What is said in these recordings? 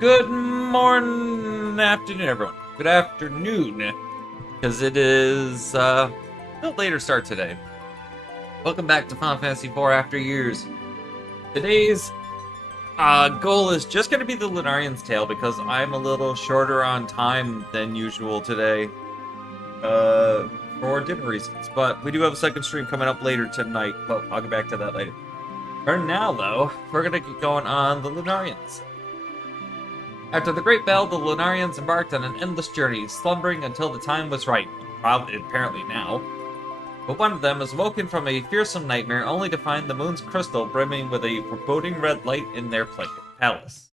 Good morning, afternoon, everyone. Good afternoon, because it is a bit later start today. Welcome back to Final Fantasy IV after years. Today's goal is just going to be the Lunarians tale because I'm a little shorter on time than usual today, for dinner reasons. But we do have a second stream coming up later tonight, but I'll get back to that later. For now, though, we're going to get going on the Lunarians. After the Great Battle, the Lunarians embarked on an endless journey, slumbering until the time was right. Probably, apparently now. But one of them is woken from a fearsome nightmare only to find the moon's crystal brimming with a foreboding red light in their palace.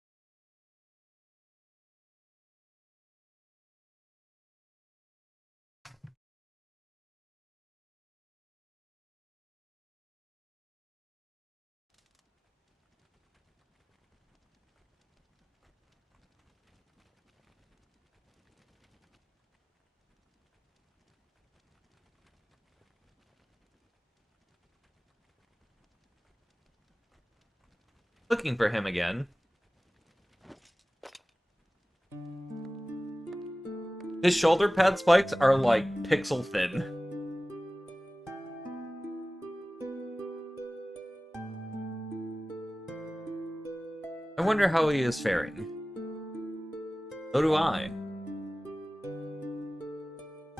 Looking for him again. His shoulder pad spikes are like pixel thin. I wonder how he is faring. So do I.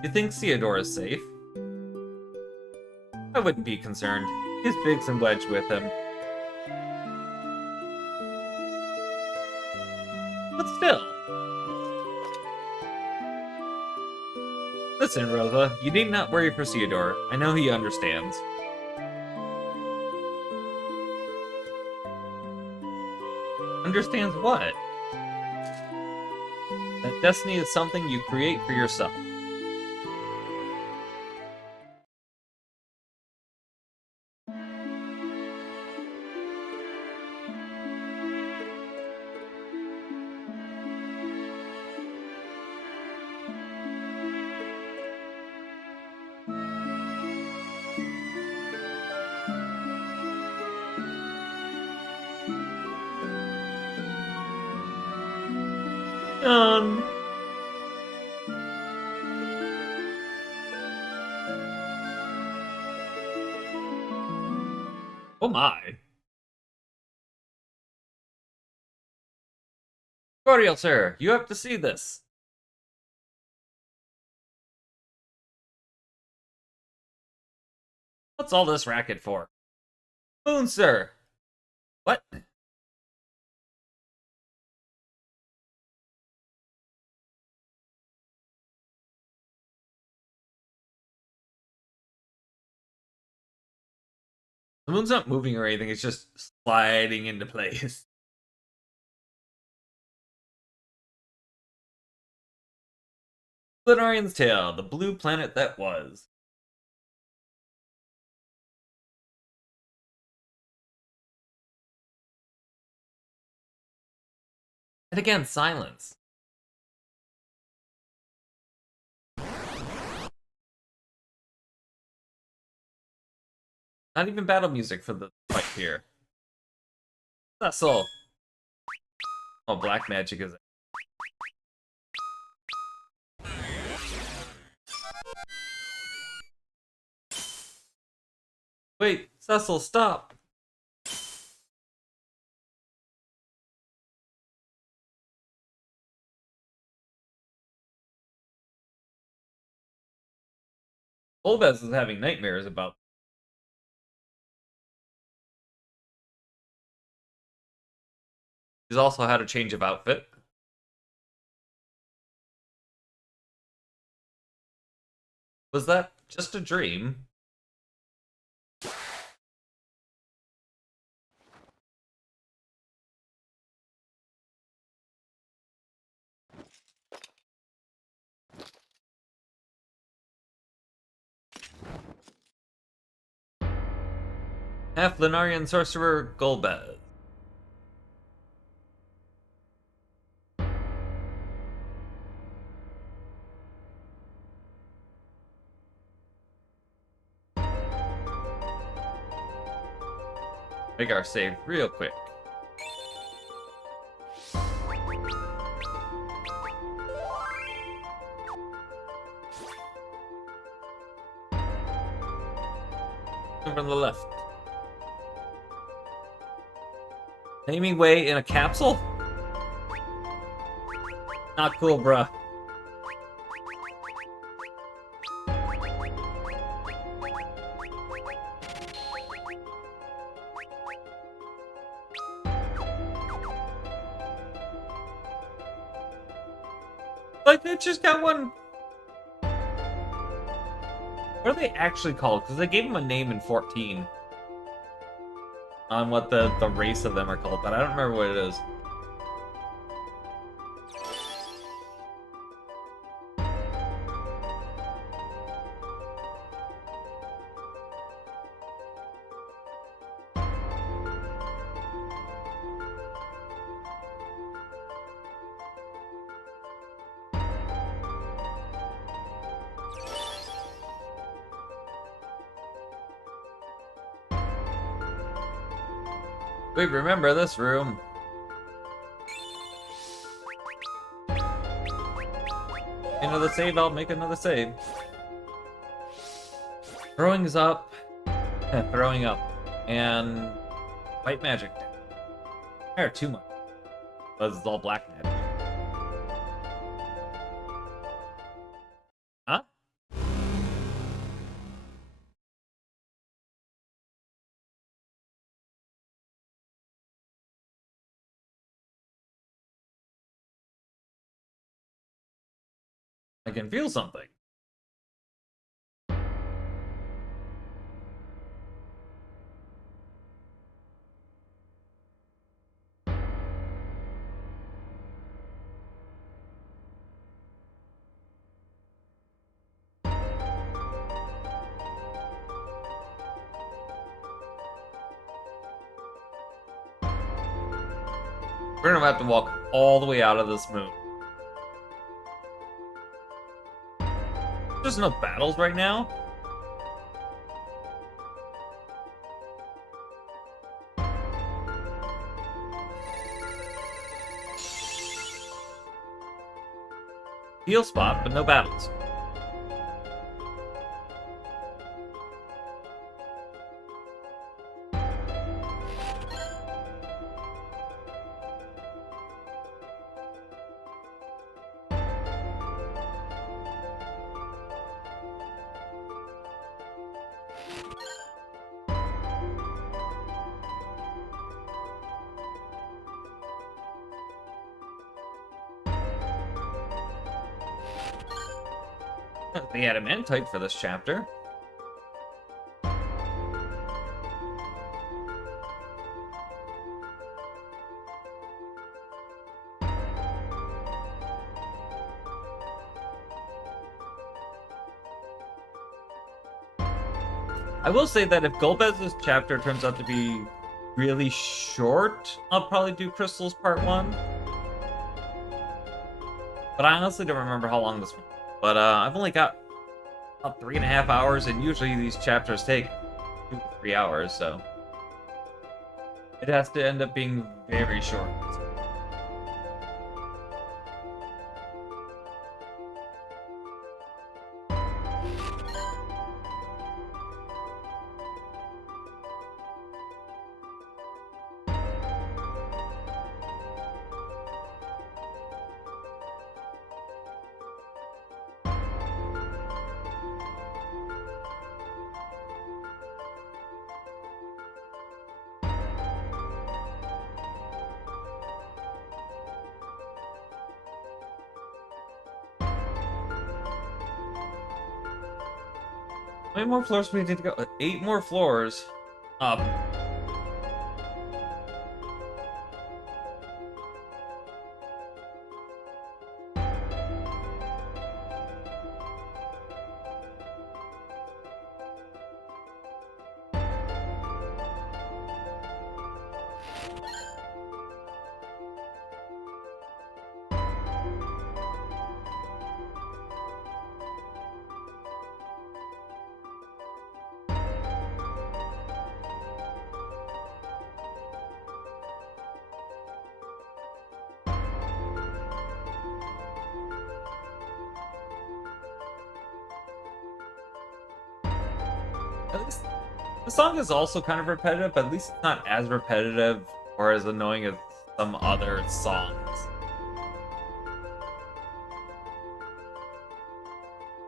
You think Theodore is safe? I wouldn't be concerned. He's Biggs and Wedge with him. But still. Listen, Rosa, you need not worry for Theodore. I know he understands. Understands what? That destiny is something you create for yourself. Oh my. Cordial, sir, you have to see this. What's all this racket for? Moon, sir. What? The moon's not moving or anything, it's just sliding into place. Lunarian's Tale, the blue planet that was. And again, silence. Not even battle music for the fight here. Cecil. Oh, black magic is it. Wait, Cecil, stop! Olbez is having nightmares about. He's also had a change of outfit. Was that just a dream? Half Lunarian sorcerer Golbez. Make our save real quick. From the left. Naming way in a capsule? Not cool, bruh. Like, they just got one. What are they actually called? Because they gave them a name in 14. On what the race of them are called, but I don't remember what it is. Wait, remember this room. Another save, I'll make another save. Throwing's up. Throwing up. And white magic. Or too much. But it's all black magic. Huh? I can feel something. We're gonna have to walk all the way out of this moon. There's no battles right now. Heal spot, but no battles. The adamantite for this chapter. I will say that if Golbez's chapter turns out to be really short, I'll probably do Crystals Part 1. But I honestly don't remember how long this one. But I've only got about 3.5 hours, and usually these chapters take 2 to 3 hours, so it has to end up being very short. How many more floors do we need to go? 8 more floors up. At least The song is also kind of repetitive, but at least it's not as repetitive or as annoying as some other songs.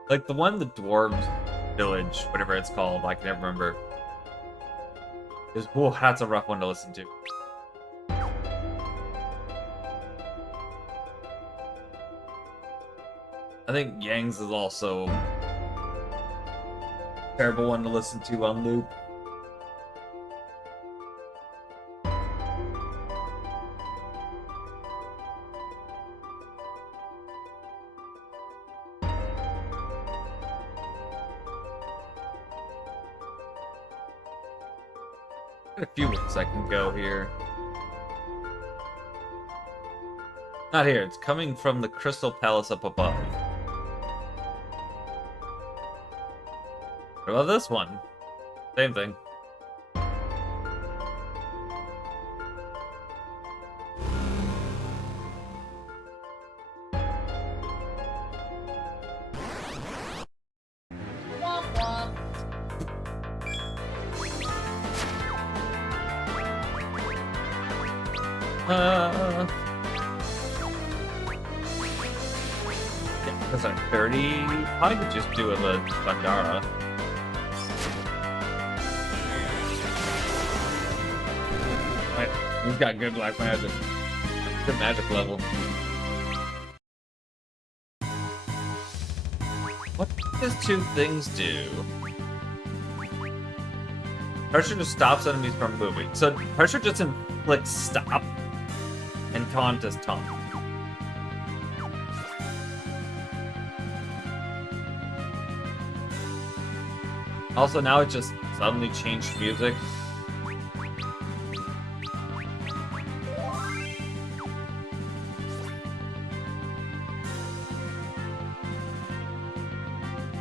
Like the one, the Dwarves Village, whatever it's called, I can never remember. That's a rough one to listen to. I think Yang's is also a terrible one to listen to on loop. A few ways I can go here. Not here, it's coming from the Crystal Palace up above. What about this one? Same thing. Yeah, because I'm 30. I could just do a Bandara. He's got good black magic. Good magic level. What does two things do? Pressure just stops enemies from moving. So pressure just inflicts stop, and taunt is taunt. Also, now it just suddenly changed music.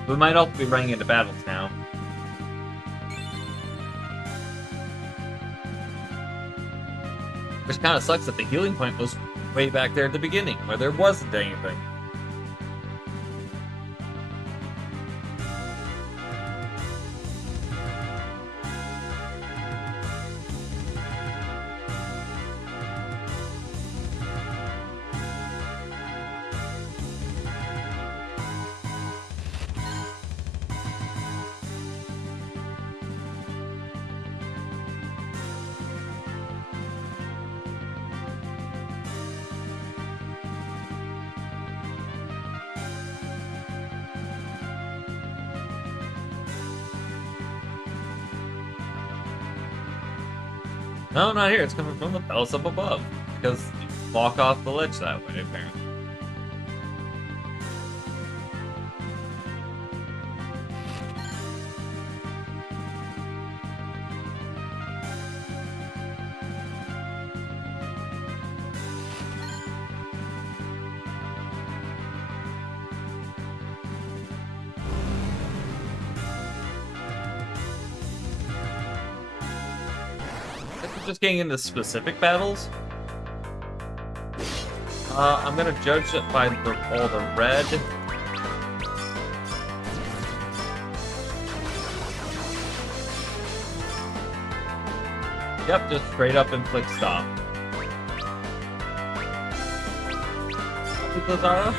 We might also be running into battles now. Which kind of sucks that the healing point was way back there at the beginning, where there wasn't anything. No, not here. It's coming from the palace up above. Because you walk off the ledge that way, apparently. Just getting into specific battles. I'm gonna judge it by all the red. Yep, just straight up and click stop. Zara.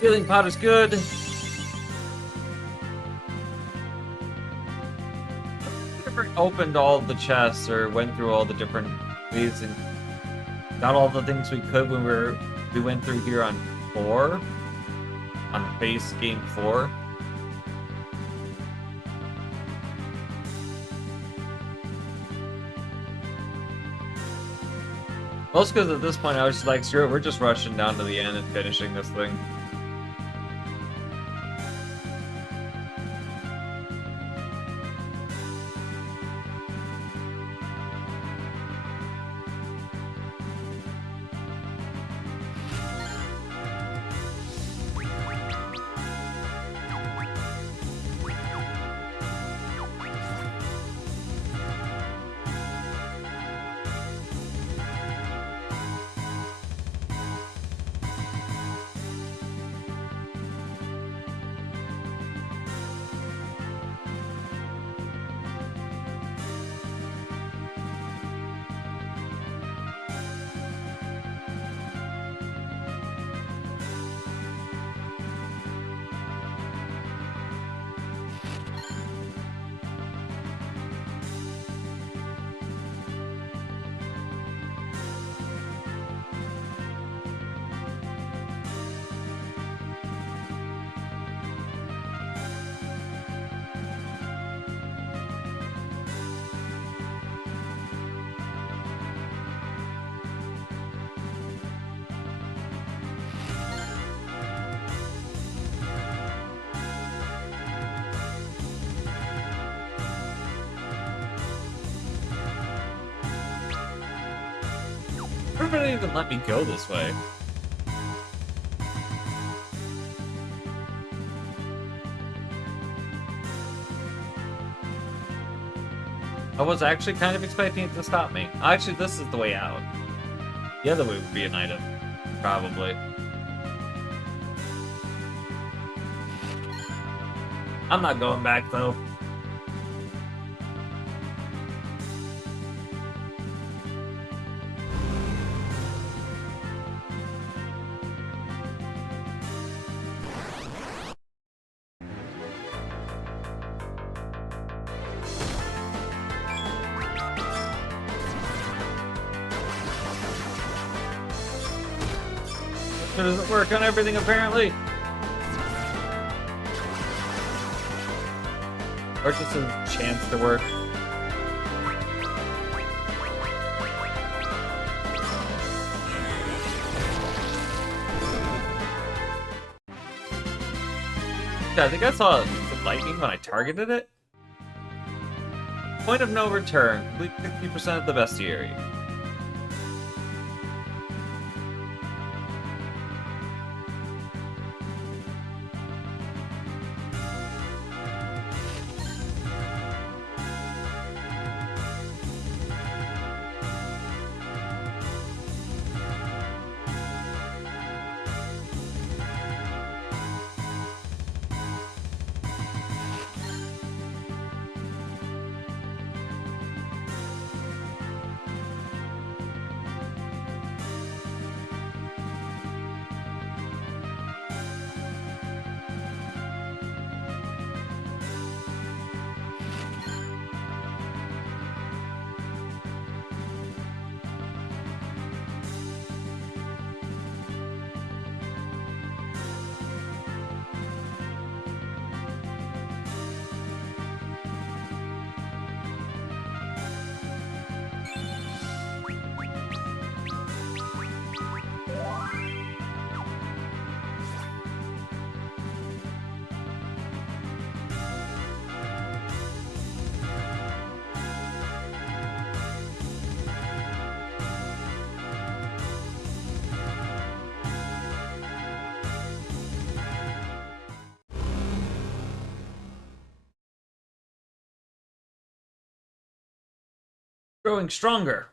Healing pot is good. Never opened all the chests or went through all the different ways and got all the things we could when we went through here on 4, on base game 4. Most because at this point I was just like, screw it, we're just rushing down to the end and finishing this thing. Everybody even let me go this way. I was actually kind of expecting it to stop me. Actually, this is the way out. The other way would be an item. Probably. I'm not going back, though. It doesn't work on everything, apparently. Or just a chance to work. Yeah, I think I saw some lightning when I targeted it. Point of no return. Complete 50% of the bestiary. Growing stronger.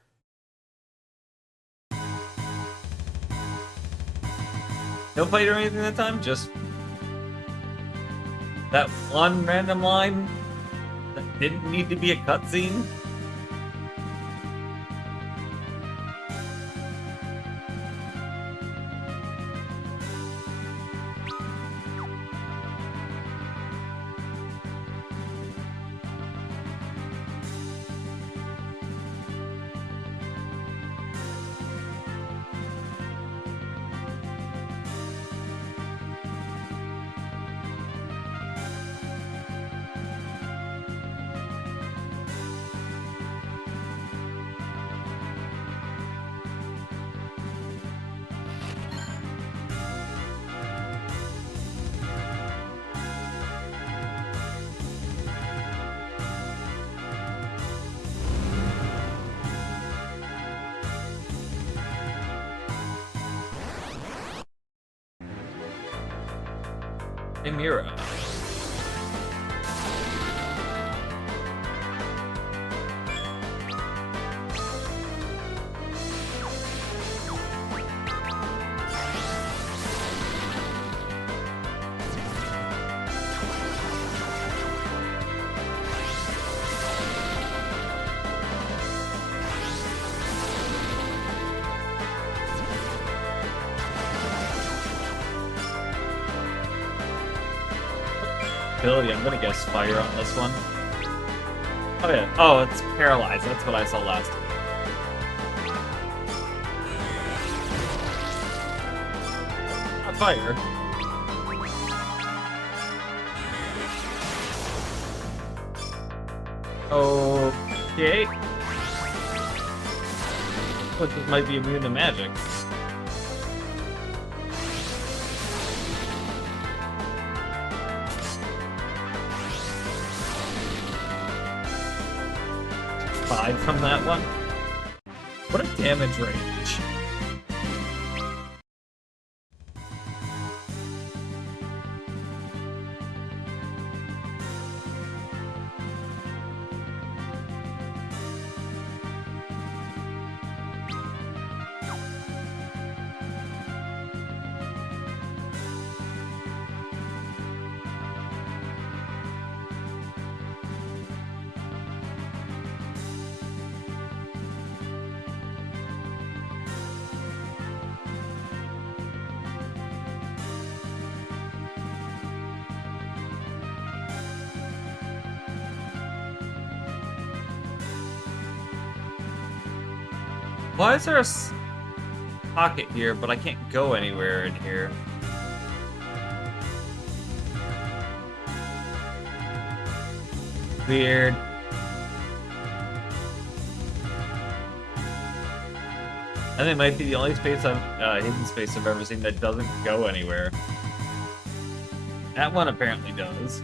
No fight or anything that time, just that one random line that didn't need to be a cutscene. Mira. I'm gonna guess fire on this one. Oh yeah. Oh, it's paralyzed. That's what I saw last time. Not fire. Okay. But this might be immune to magic. From that one. What a damage range. Why is there a pocket here, but I can't go anywhere in here? Weird. I think it might be the only space hidden space I've ever seen that doesn't go anywhere. That one apparently does.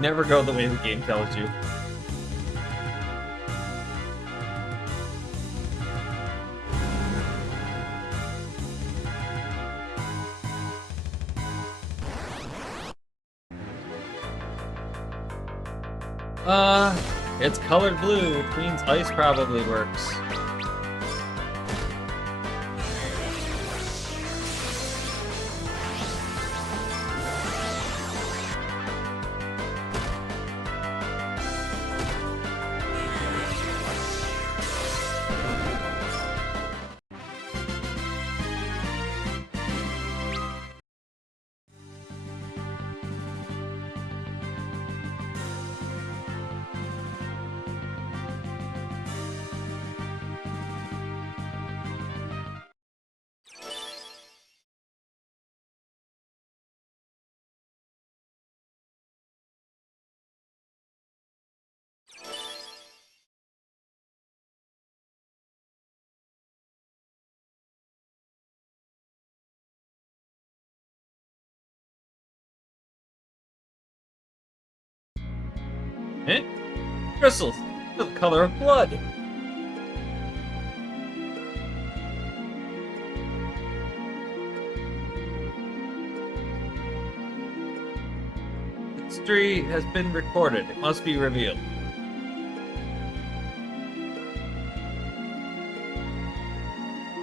Never go the way the game tells you. It's colored blue, which means ice probably works. Eh? Crystals! The color of blood! History has been recorded. It must be revealed.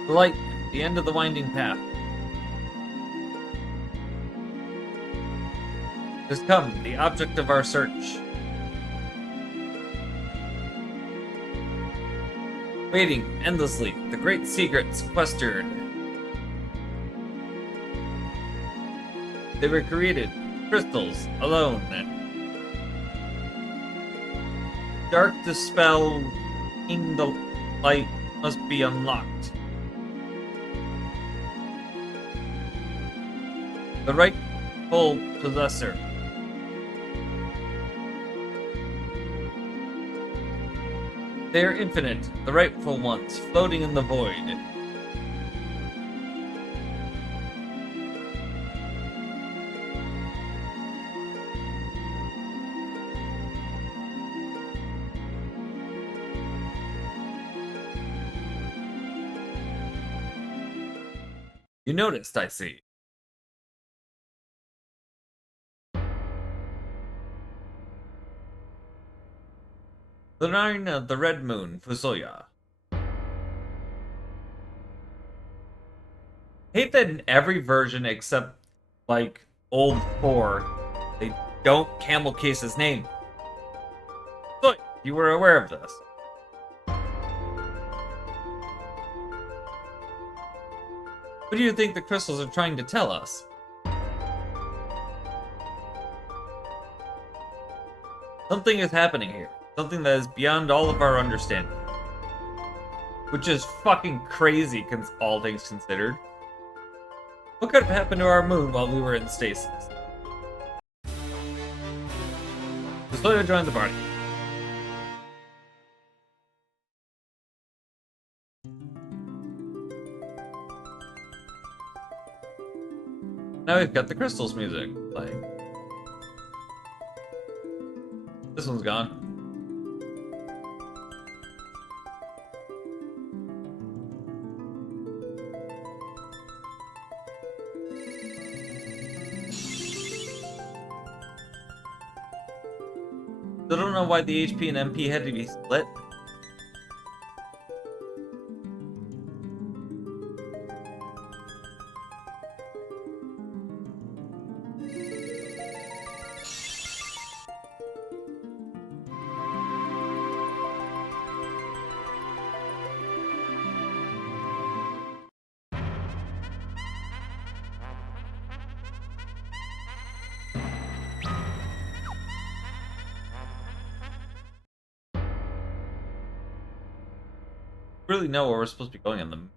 The light, the end of the winding path. Has come, the object of our search. Waiting endlessly, the great secret sequestered. They were created, crystals, alone. Dark dispel in the light must be unlocked. The rightful possessor. They are infinite, the rightful ones, floating in the void. You noticed, I see. Lunarian of the Red Moon, Fusoya. Hate that in every version except, like, old 4, they don't camel case his name. So, you were aware of this. What do you think the crystals are trying to tell us? Something is happening here. Something that is beyond all of our understanding. Which is fucking crazy, all things considered. What could have happened to our moon while we were in stasis? Soya joined the party. Now we've got the crystals music playing. This one's gone. I don't know why the HP and MP had to be split. Really know where we're supposed to be going on them.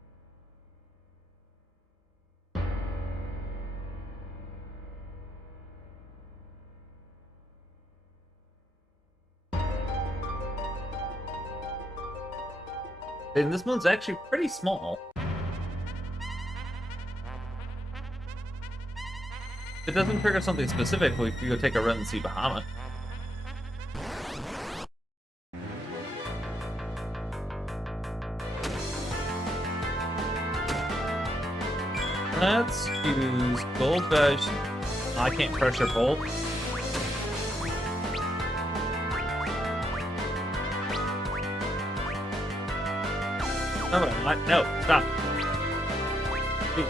And this moon's actually pretty small. If it doesn't trigger something specific, we could go take a run and see Bahamut. Let's use gold dash. I can't pressure bolt. No, stop. Please.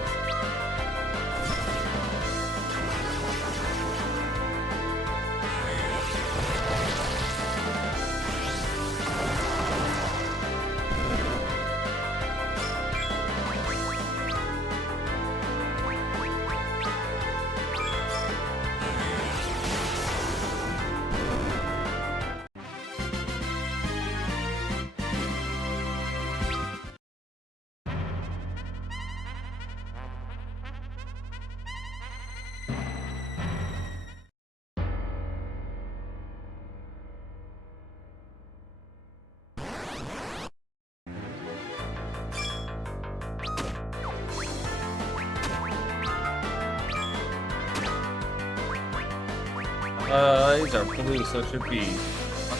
These are blue, so it should be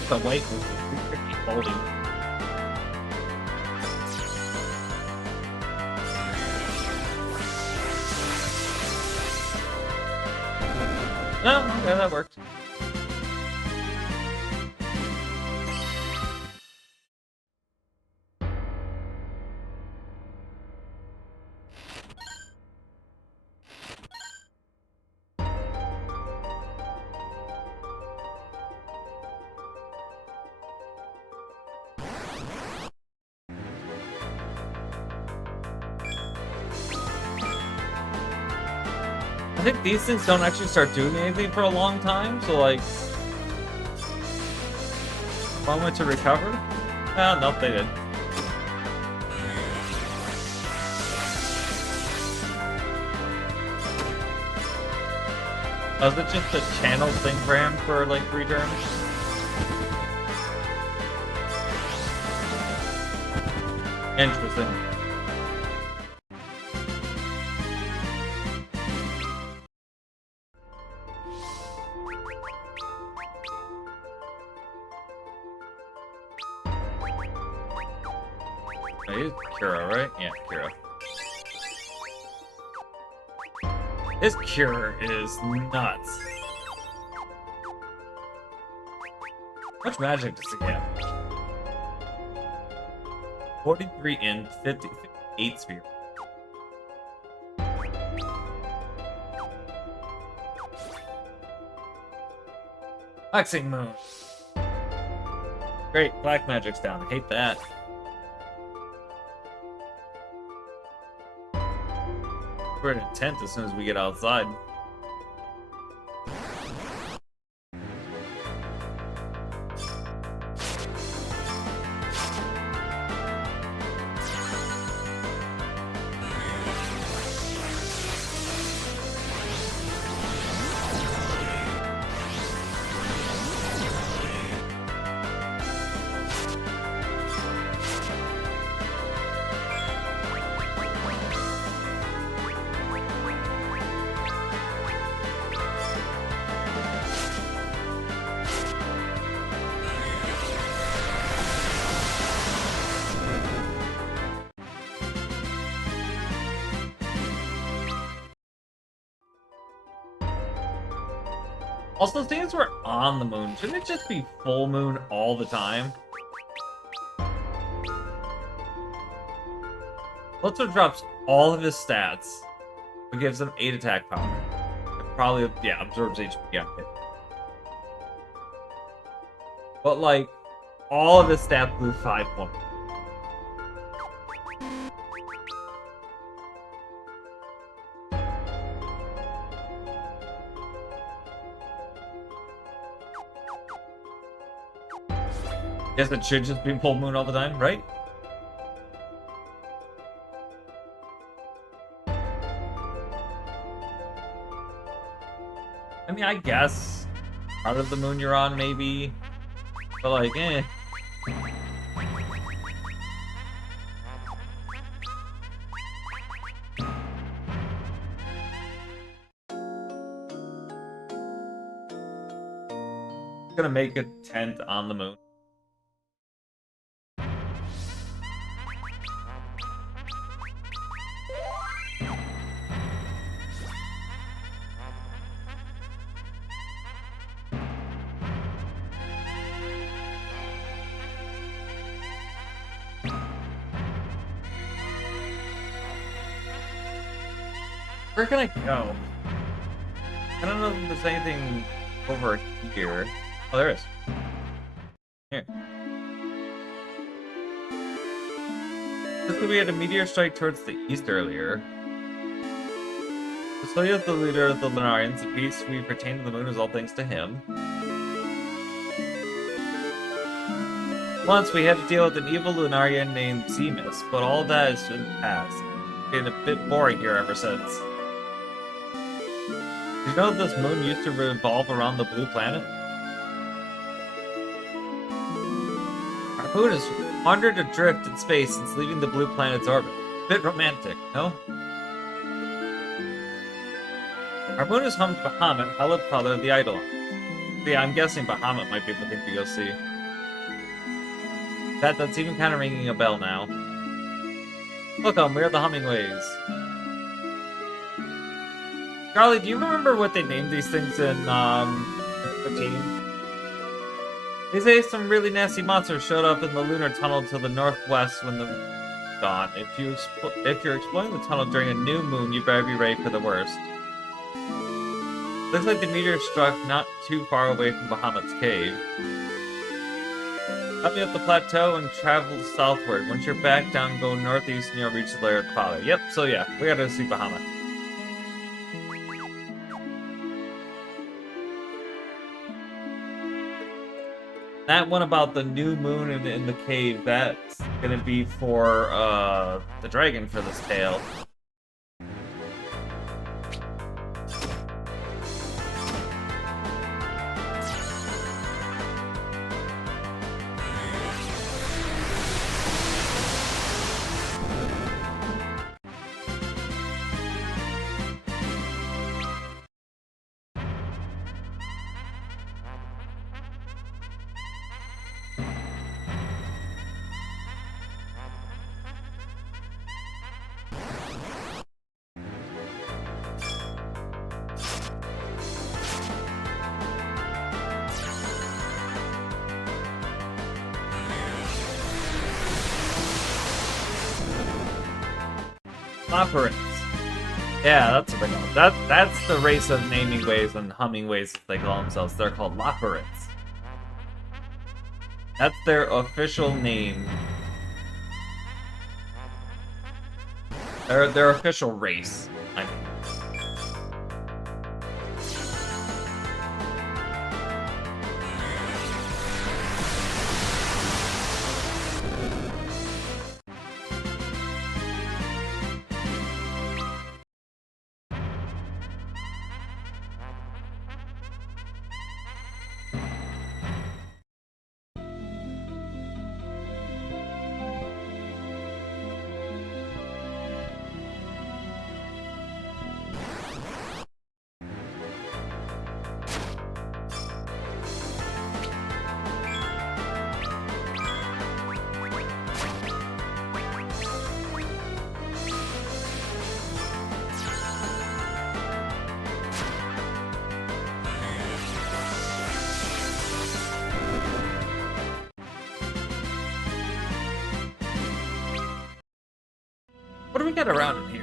the white was holding. Oh, okay, that worked. I think these things don't actually start doing anything for a long time, so like... moment to recover? Ah, nope, they did. Was it just a channel thing for him for like 3 turns? Interesting. He's Kira, right? Yeah, Kira. His cure is nuts. How much magic does he have? 43 in 58 sphere. Waxing Moon. Great, black magic's down. I hate that. We're in a tent as soon as we get outside. Also, since we're on the moon, shouldn't it just be full moon all the time? Blitzler drops all of his stats, but gives them 8 attack power. It probably, yeah, absorbs HP on hit. But, like, all of his stats lose 5 points. Guess it should just be full moon all the time, right? I mean, I guess part of the moon you're on, maybe, but like, eh. Gonna make a tent on the moon. Where can I go? I don't know if there's anything over here. Oh, there is. Here. This could be had a meteor strike towards the east earlier. Cecilia is the leader of the Lunarians. The peace we pertain to the moon is all thanks to him. Once we had to deal with an evil Lunarian named Zemus, but all that is in the past. It's getting a bit boring here ever since. Did you know this moon used to revolve around the blue planet? Our moon has wandered adrift in space since leaving the blue planet's orbit. Bit romantic, no? Our moon is home to Bahamut, hallowed father of the Eidolon. Yeah, I'm guessing Bahamut might be the thing to go see. That's even kind of ringing a bell now. Welcome, we're the Hummingways. Charlie, do you remember what they named these things in 15? They say some really nasty monsters showed up in the lunar tunnel to the northwest when the dawn. If you're exploring the tunnel during a new moon, you better be ready for the worst. Looks like the meteor struck not too far away from Bahamut's cave. Help me up the plateau and travel southward. Once you're back down, go northeast and you'll reach the lair of the father. Yep, so yeah, we gotta see Bahamut. That one about the new moon in the cave, that's gonna be for the dragon for this tale. Operants. Yeah, that's what they call them. That's the race of naming ways and humming ways they call themselves. They're called Loperants. That's their official name. Their official race, I mean. get around in here?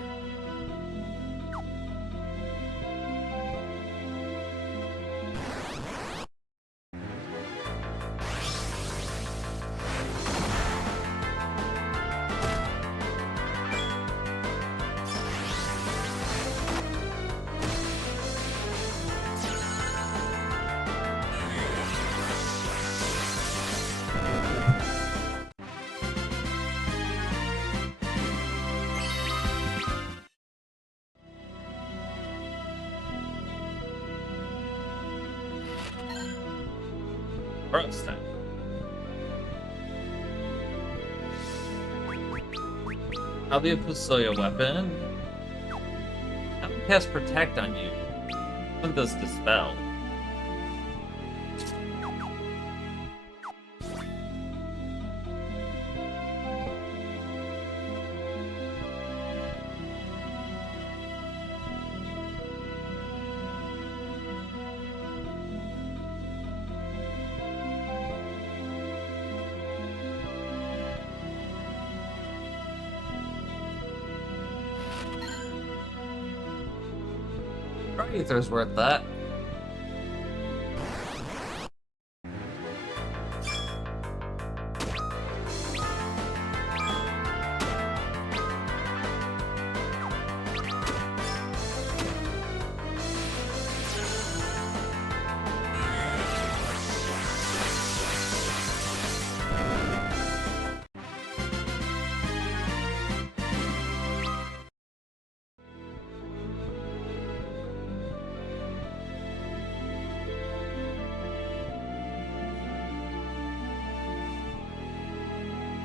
Gross time. I'll be a Pusoya weapon. I will cast Protect on you. What does Dispel? Ether's worth that.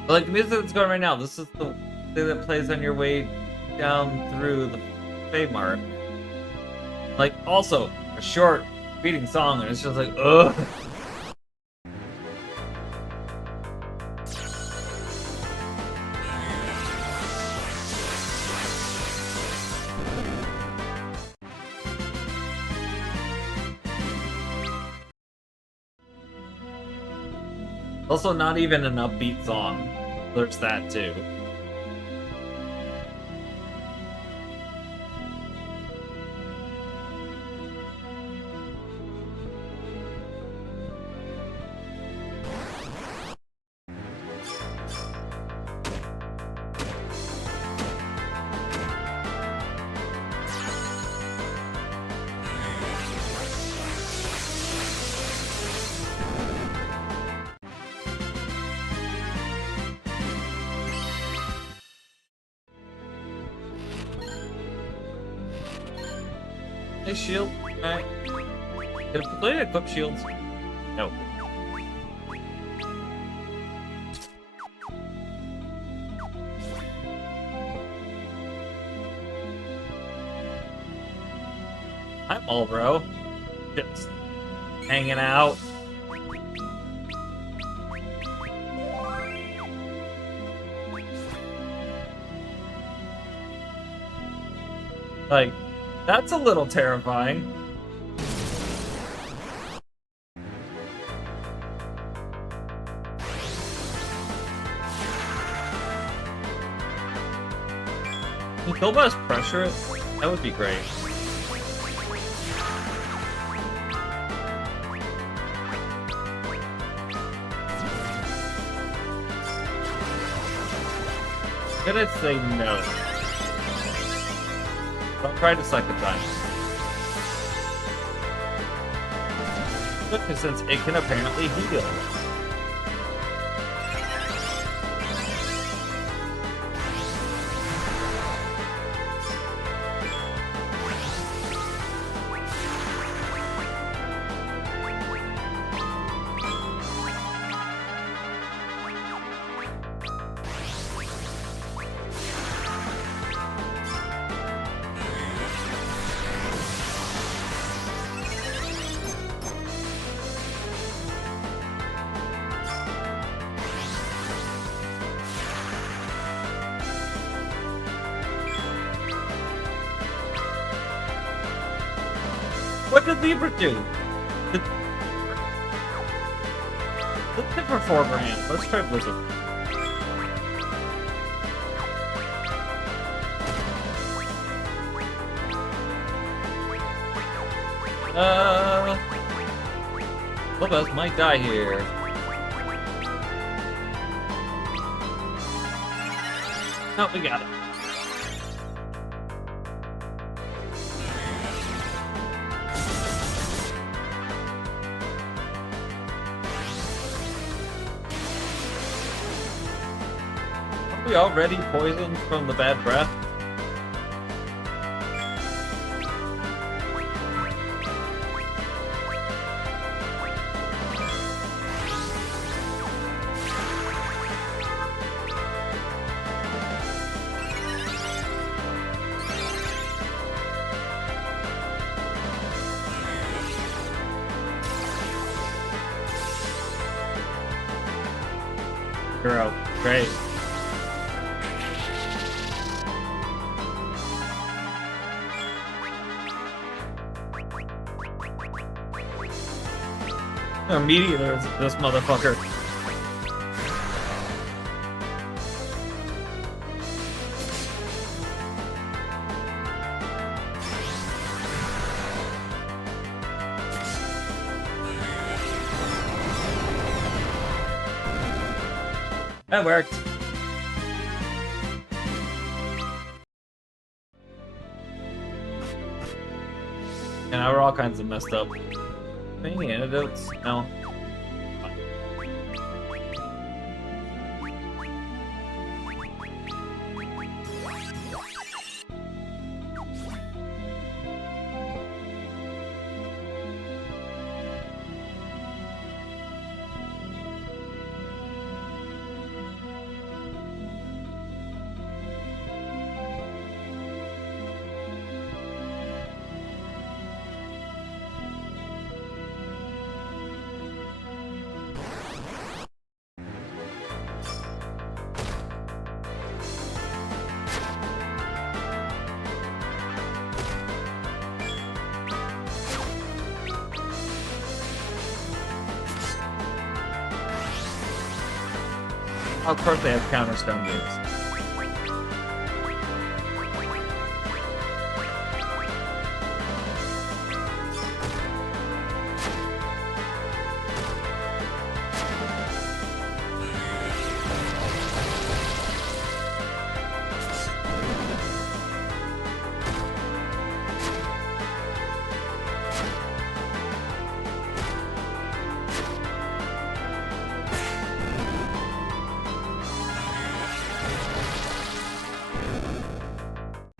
But like the music that's going right now, this is the thing that plays on your way down through the Feymark. Like, also, a short, beating song, and it's just like, ugh. Also, not even an upbeat song. There's that too. Hey, shield. Alright. Did it equip shields? No. Hi, Malbro. Just hanging out. Like, that's a little terrifying. Can Killboss pressure it? That would be great. I'm gonna say no. I'll try it a second time. Look, since it can apparently heal. What did Libra do? Let's hit for 4 grand. Let's try Blizzard. Lopez might die here. Nope, we got it. Are we already poisoned from the bad breath? Hero. Great. Immediately, there's this motherfucker. That worked. And now we're all kinds of messed up. Any antidotes? No. Of course they have counter stone games.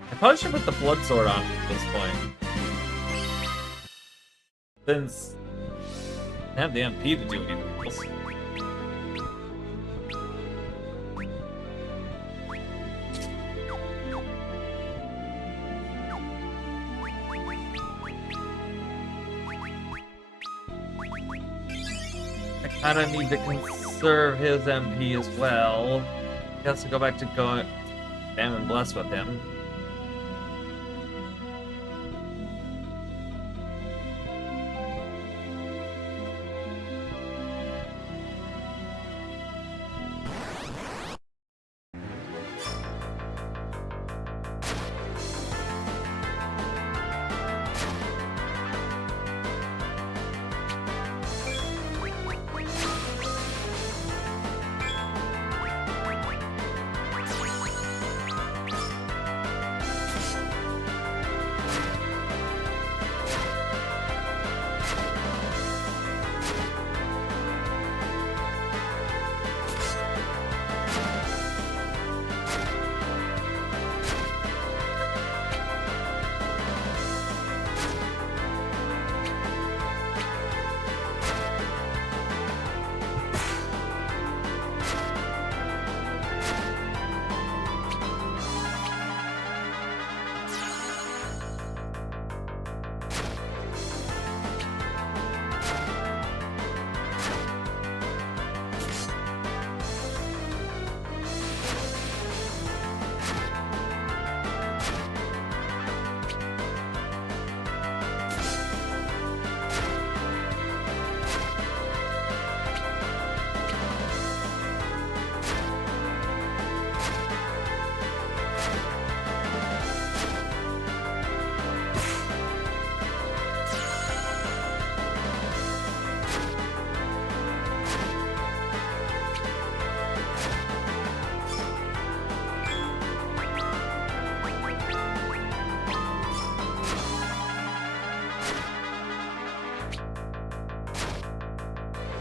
I probably should put the blood sword on at this point. Since I have the MP to do anything else. I kinda need to conserve his MP as well. Guess I'll go back to going Bam and Bless with him.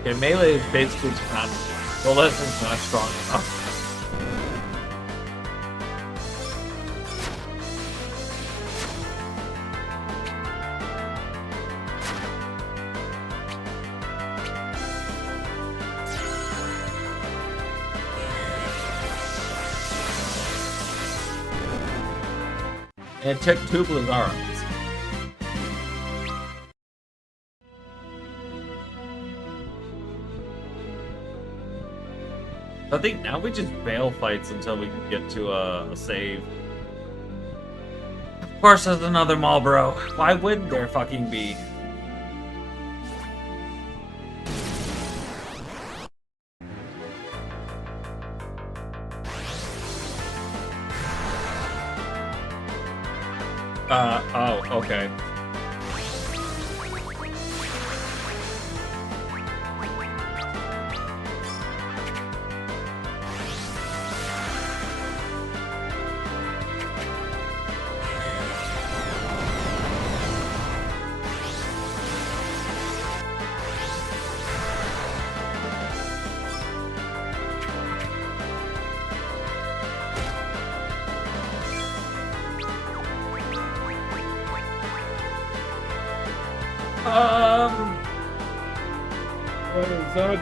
Okay, melee is basically just not. Golbez is not strong enough. And it took 2 Lunarians. I think now we just bail fights until we can get to a save. Of course there's another Marlboro. Why wouldn't there fucking be? Oh, okay.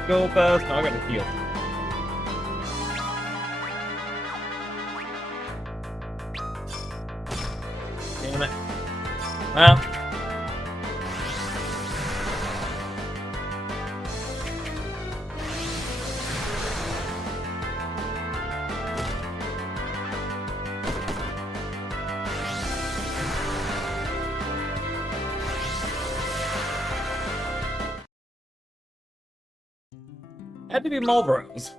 Go fast. Now I gotta heal. Damn it. Well. Had to be Marlboros.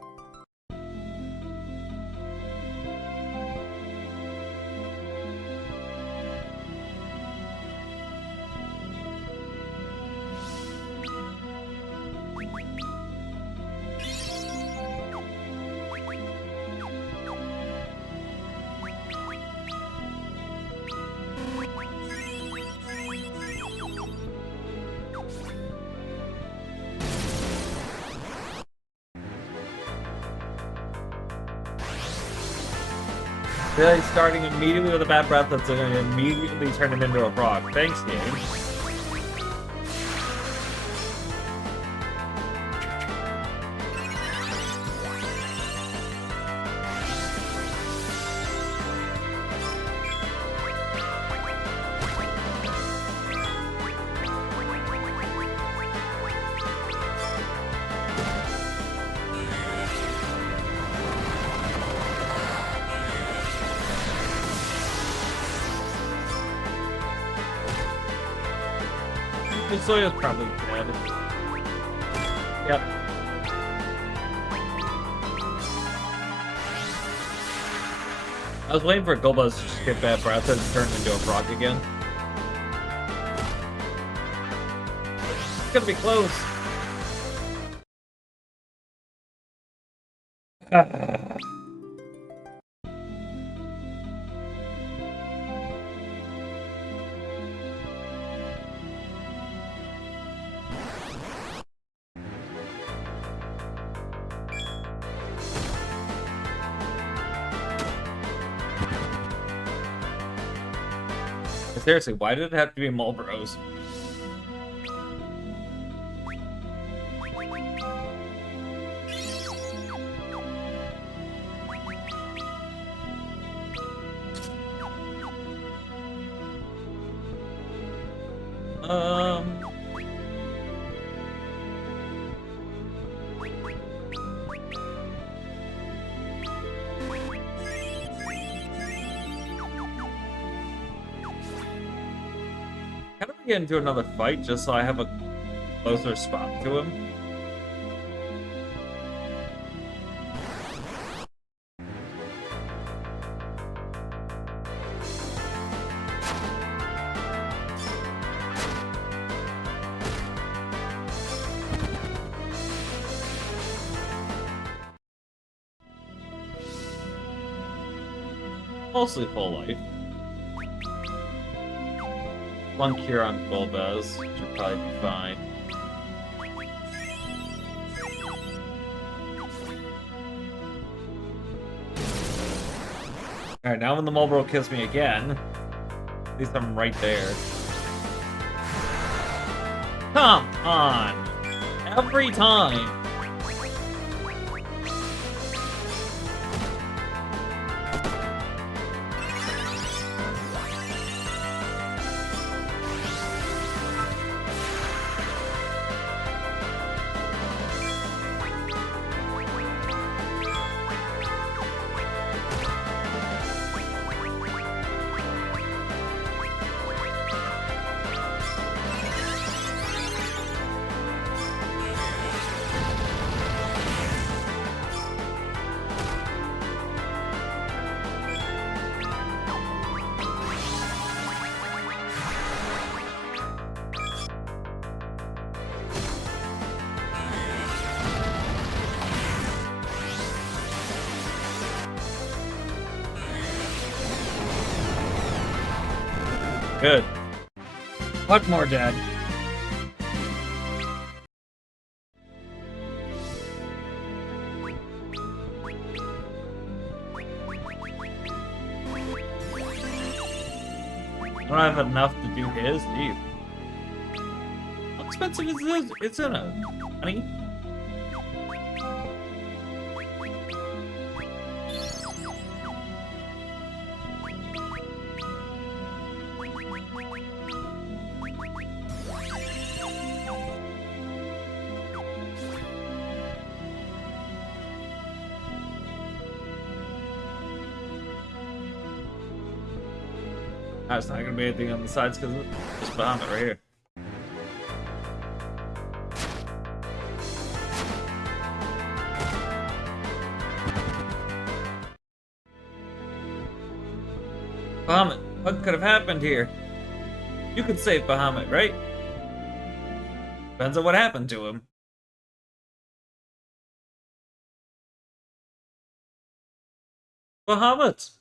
Really starting immediately with a bad breath that's going to immediately turn him into a frog. Thanks, game. Soya's probably dead. Yep. I was waiting for Golbez to just get bad breath and turn into a frog again. It's gonna be close. Seriously, why did it have to be Marlboros? How do we get into another fight just so I have a closer spot to him? Mostly full life. One cure on Golbez should probably be fine. Alright, now when the Marlboro kills me again, at least I'm right there. Come on! Every time! Good. What more, Dad? I don't have enough to do his, do you? How expensive is this? It's in a honey. There's not gonna be anything on the sides because it's just behind it right here. Bahamut, what could have happened here? You could save Bahamut, right? Depends on what happened to him. Bahamut!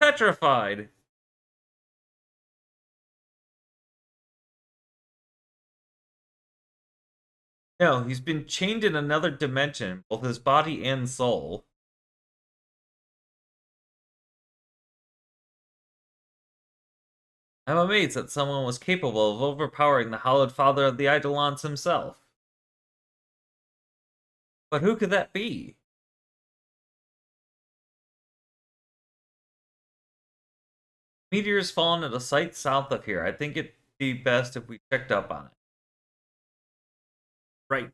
Petrified! No, he's been chained in another dimension, both his body and soul. I'm amazed that someone was capable of overpowering the hallowed father of the Eidolons himself. But who could that be? Meteor's fallen at a site south of here. I think it'd be best if we checked up on it. Right.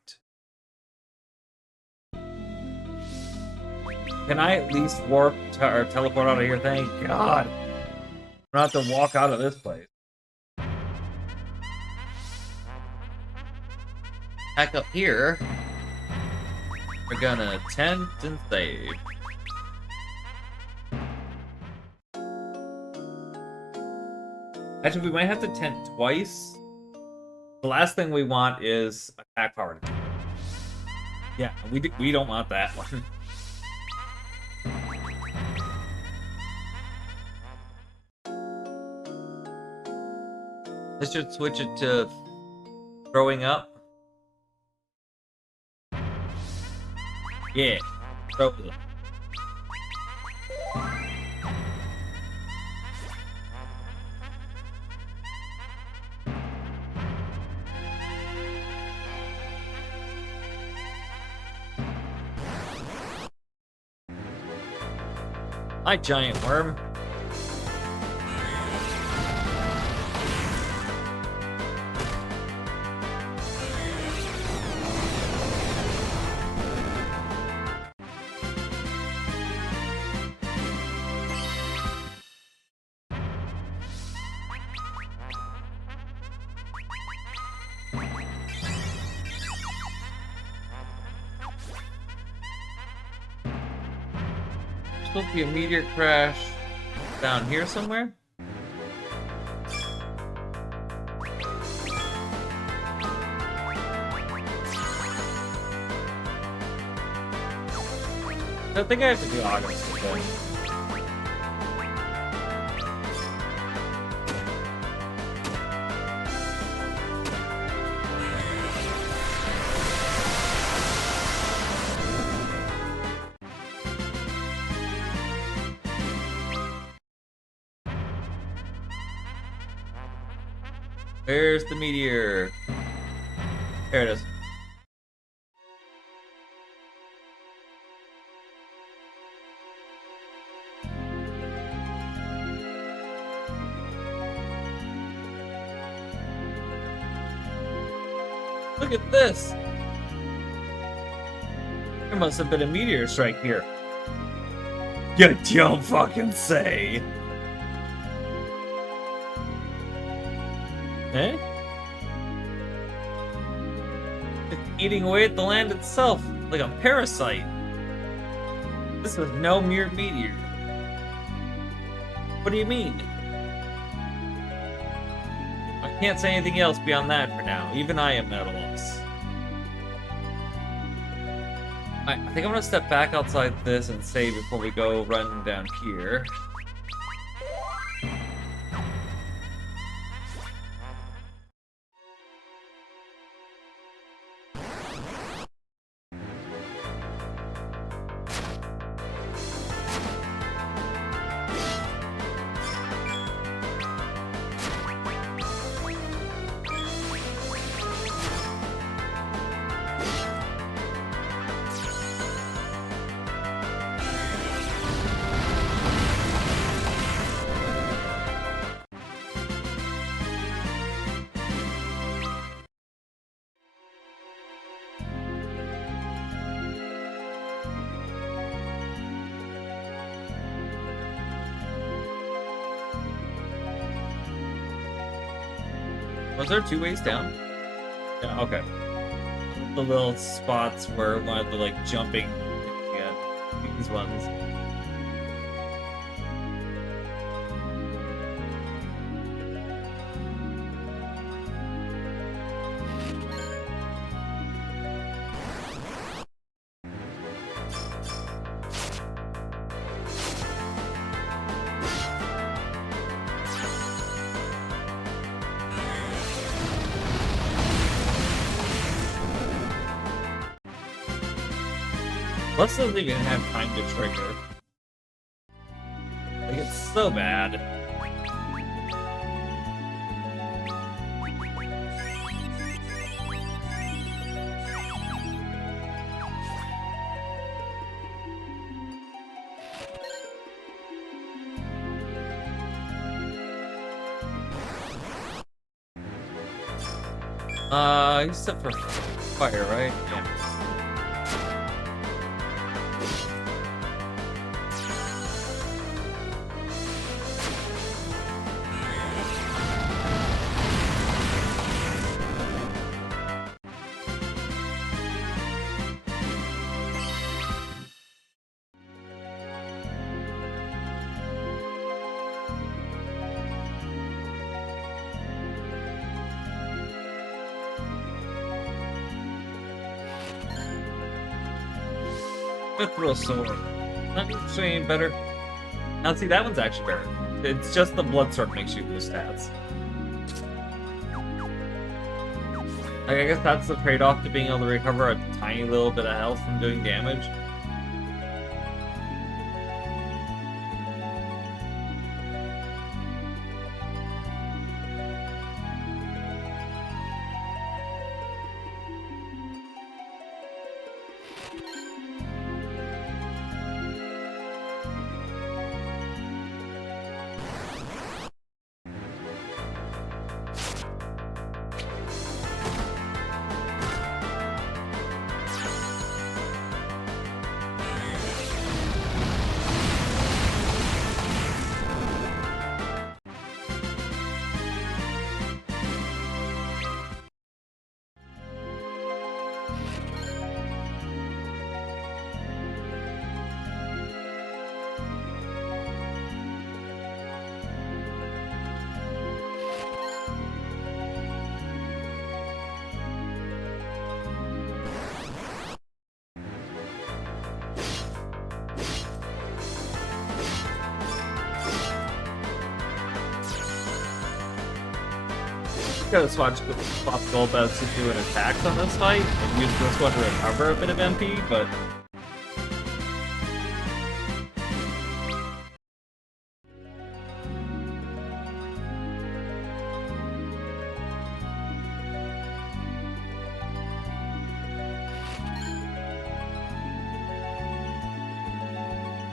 Can I at least warp or teleport out of here? Thank God. I don't have to walk out of this place. Back up here. We're gonna tent and save. Actually, we might have to tent twice. The last thing we want is attack power. Yeah, we don't want that one. I should switch it to throwing up. Yeah, throw it. Hi, giant worm. Supposed to be a meteor crash down here somewhere. I think I have to do August again. Where's the meteor? There it is. Look at this! There must have been a meteor strike here. You don't fucking say! Eh? It's eating away at the land itself, like a parasite. This was no mere meteor. What do you mean? I can't say anything else beyond that for now. Even I am at a loss. I think I'm gonna step back outside this and save before we go run down here. Was there 2 ways down? Yeah, okay. The little spots were one of the, like, jumping... Yeah, these ones. Plus doesn't even have time to trigger. Like, it's so bad. Except for fire, right? Yeah. Mithril sword. Not actually any better. Now see, that one's actually better. It's just the blood sword makes you lose stats. Like, I guess that's the trade-off to being able to recover a tiny little bit of health from doing damage. Gotta swap gold beds to do an attack on this fight and use this one to recover a bit of MP, but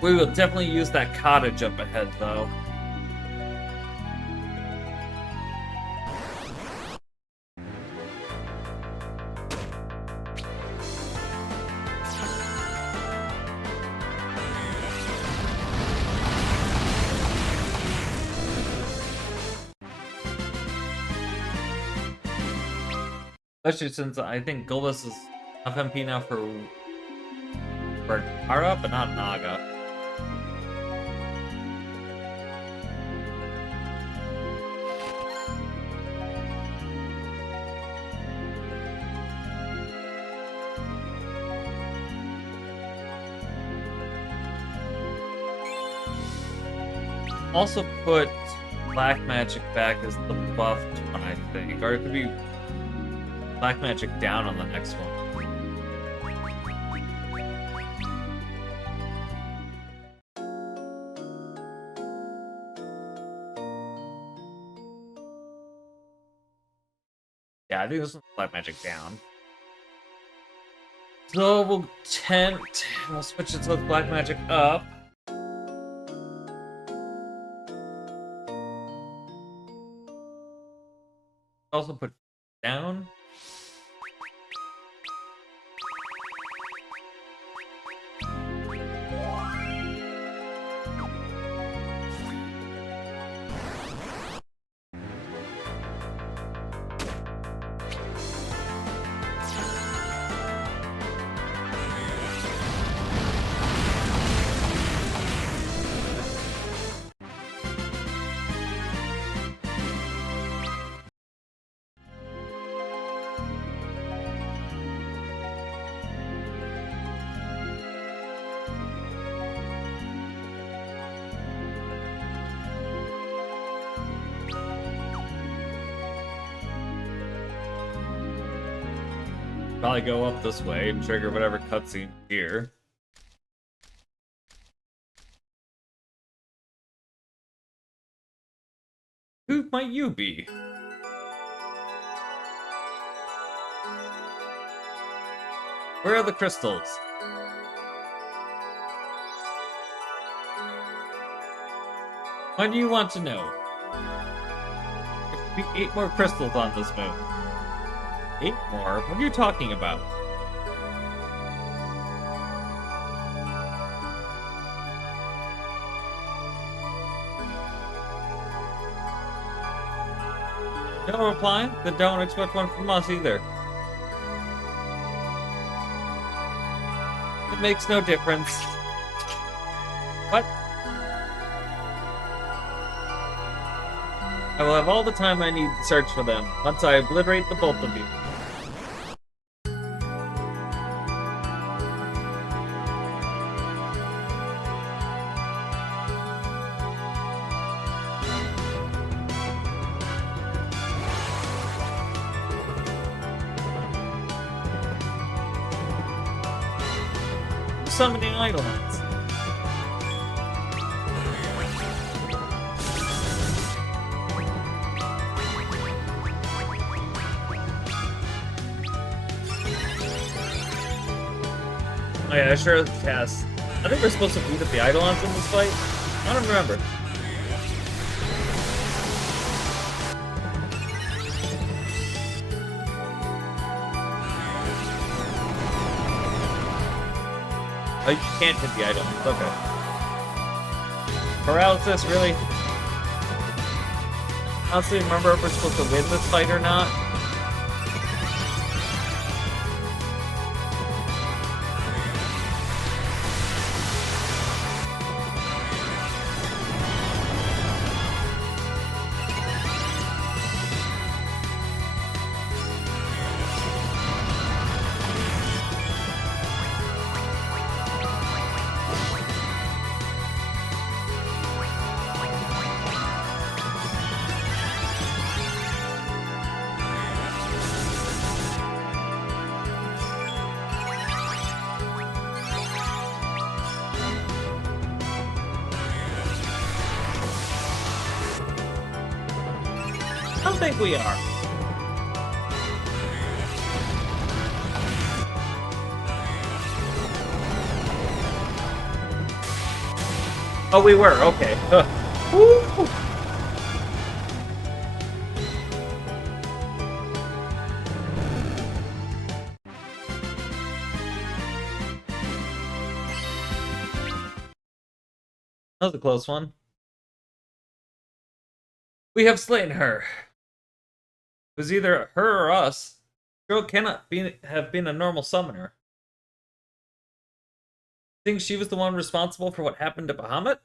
We will definitely use that cottage up ahead, though. Especially since I think Gulbis is FMP now for Hara, but not Naga. Also put Black Magic back as the buffed one, I think. Or it could be Black Magic down on the next one. Yeah, I think this one's Black Magic down. So we'll we'll switch it to Black Magic up. Also put down. Probably go up this way and trigger whatever cutscene here. Who might you be? Where are the crystals? Why do you want to know? There should be 8 more crystals on this moon. 8 more? What are you talking about? No reply? Then don't expect one from us either. It makes no difference. What? I will have all the time I need to search for them, once I obliterate the both of you. Summoning Eidolons. Oh yeah, sure, Cass. I think we're supposed to beat up the Eidolons in this fight. I don't remember. Oh, you can't hit the Eidolons. Okay. Paralysis, really? Honestly, remember if we're supposed to win this fight or not? I don't think we are. Oh, we were. Okay. Woo! That was a close one. We have slain her. It was either her or us. Girl cannot have been a normal summoner. Think she was the one responsible for what happened to Bahamut?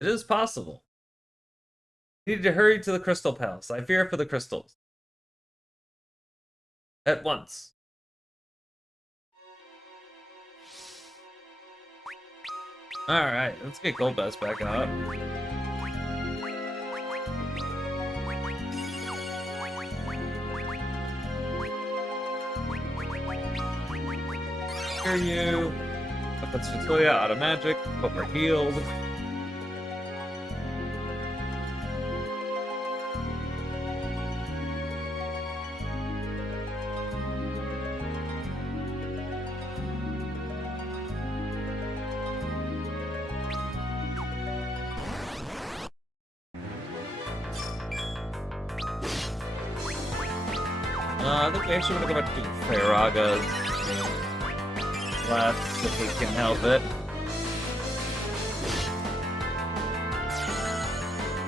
It is possible. We need to hurry to the Crystal Palace. I fear for the crystals. At once. Alright, let's get Goldbest back out. Hear you. Puts Fatoya out of magic, but we're healed. I think we actually want to go back to Fairaga's last if we can help it.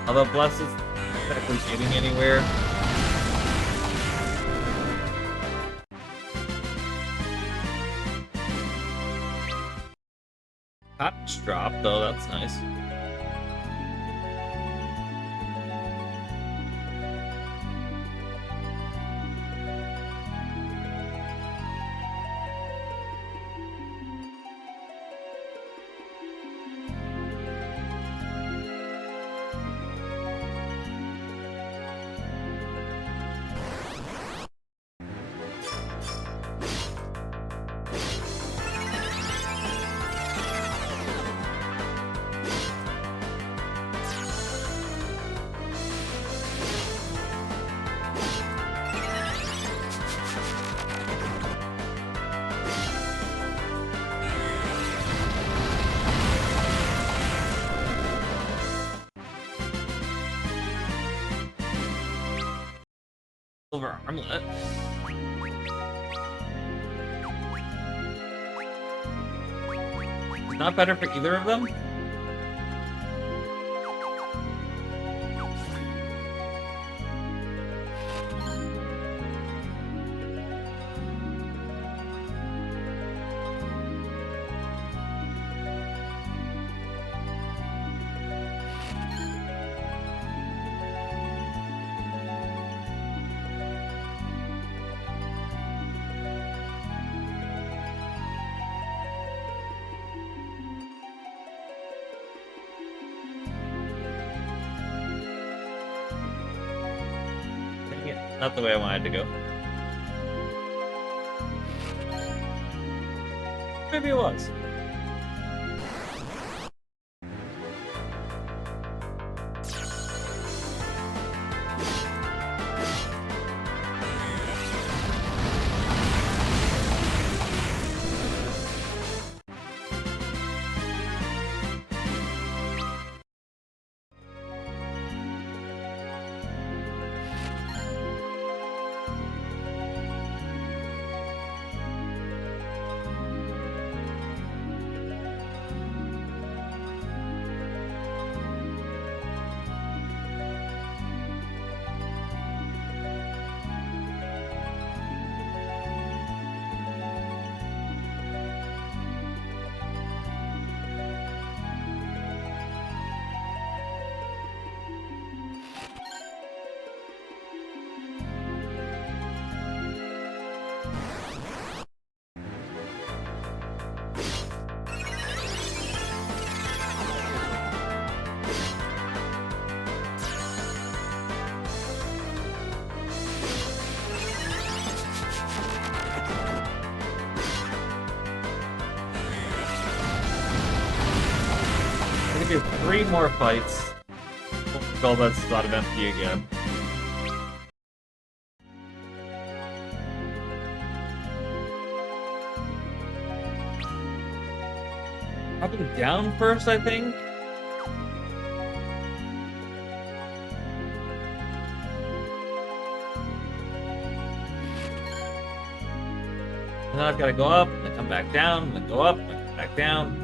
Although Bless is technically getting anywhere. Cottage drop though, that's nice. Silver armlet. It's not better for either of them? Not the way I wanted to go. Maybe it was. Do 3 more fights. Well, that's out of MP again. Probably down first, I think. And then I've got to go up, and then come back down, and then go up, and then come back down.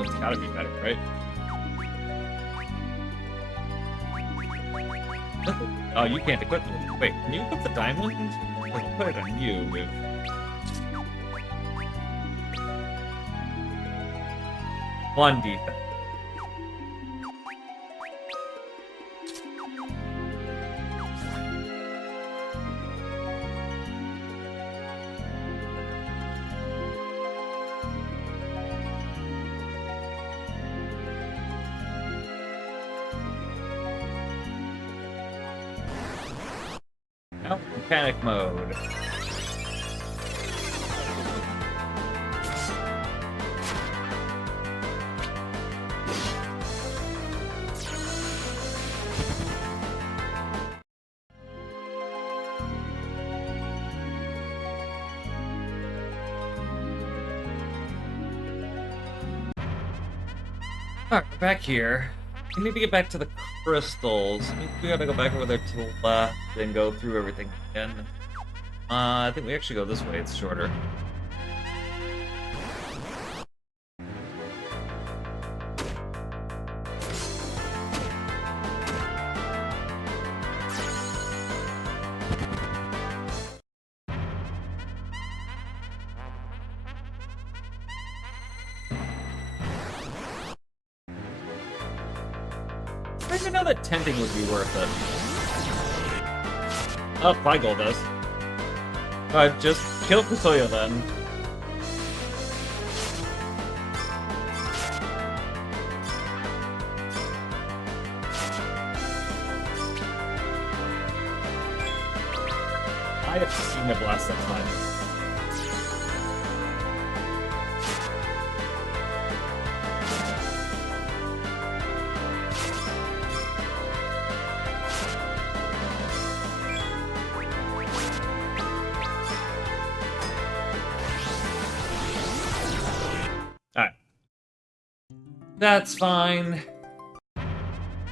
It's gotta be better, right? Oh, you can't equip it. Wait, can you equip the diamond? I'll put it on you with... one defense. Oh, mechanic mode. Alright, we're back here. We need to get back to the crystals. We gotta go back over there to the left and go through everything again. I think we actually go this way, it's shorter. I didn't know that tenting would be worth it. Oh, Flygol does. Just kill Kusoya then. I have seen the blast that time. Alright. That's fine.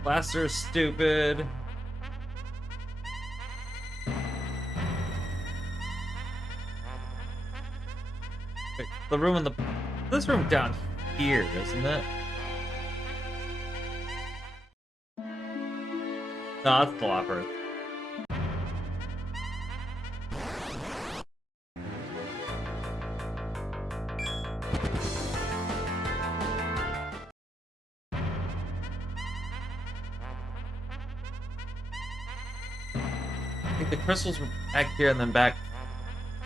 Blaster's stupid. Wait, the room in the... This room down here, isn't it? No, that's the Lopper. I think the crystals were back here and then back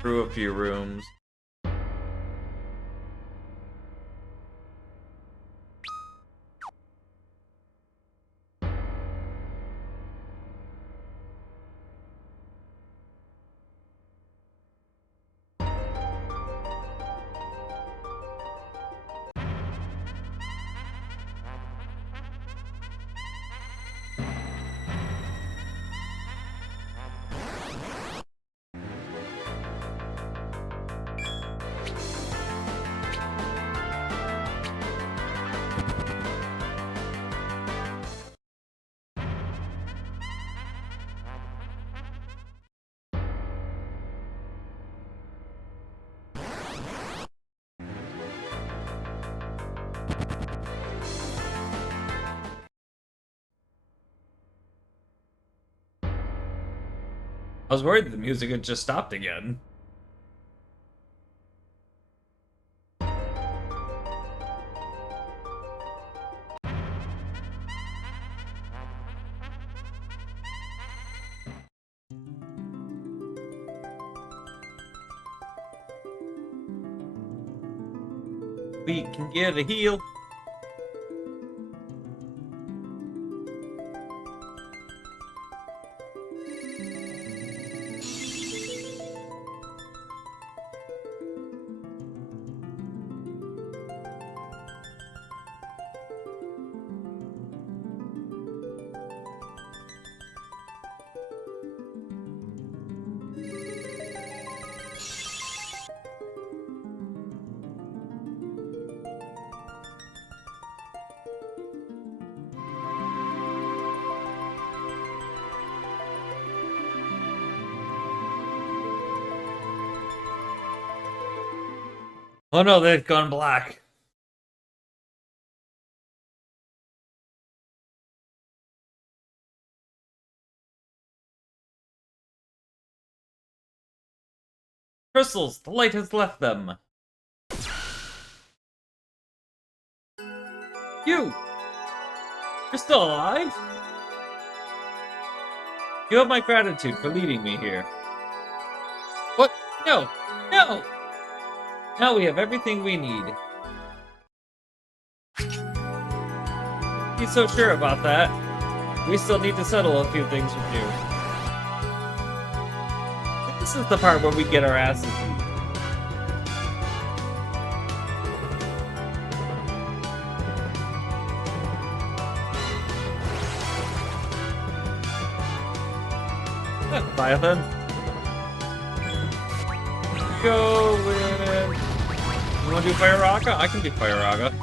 through a few rooms. I was worried the music had just stopped again. We can get a heal. Oh no, they've gone black. Crystals, the light has left them. You! You're still alive? You have my gratitude for leading me here. What? No! No! Now we have everything we need. He's so sure about that. We still need to settle a few things with you. This is the part where we get our asses beat. Leviathan. Go with... You wanna do Fire Raga? I can do Fire Raga.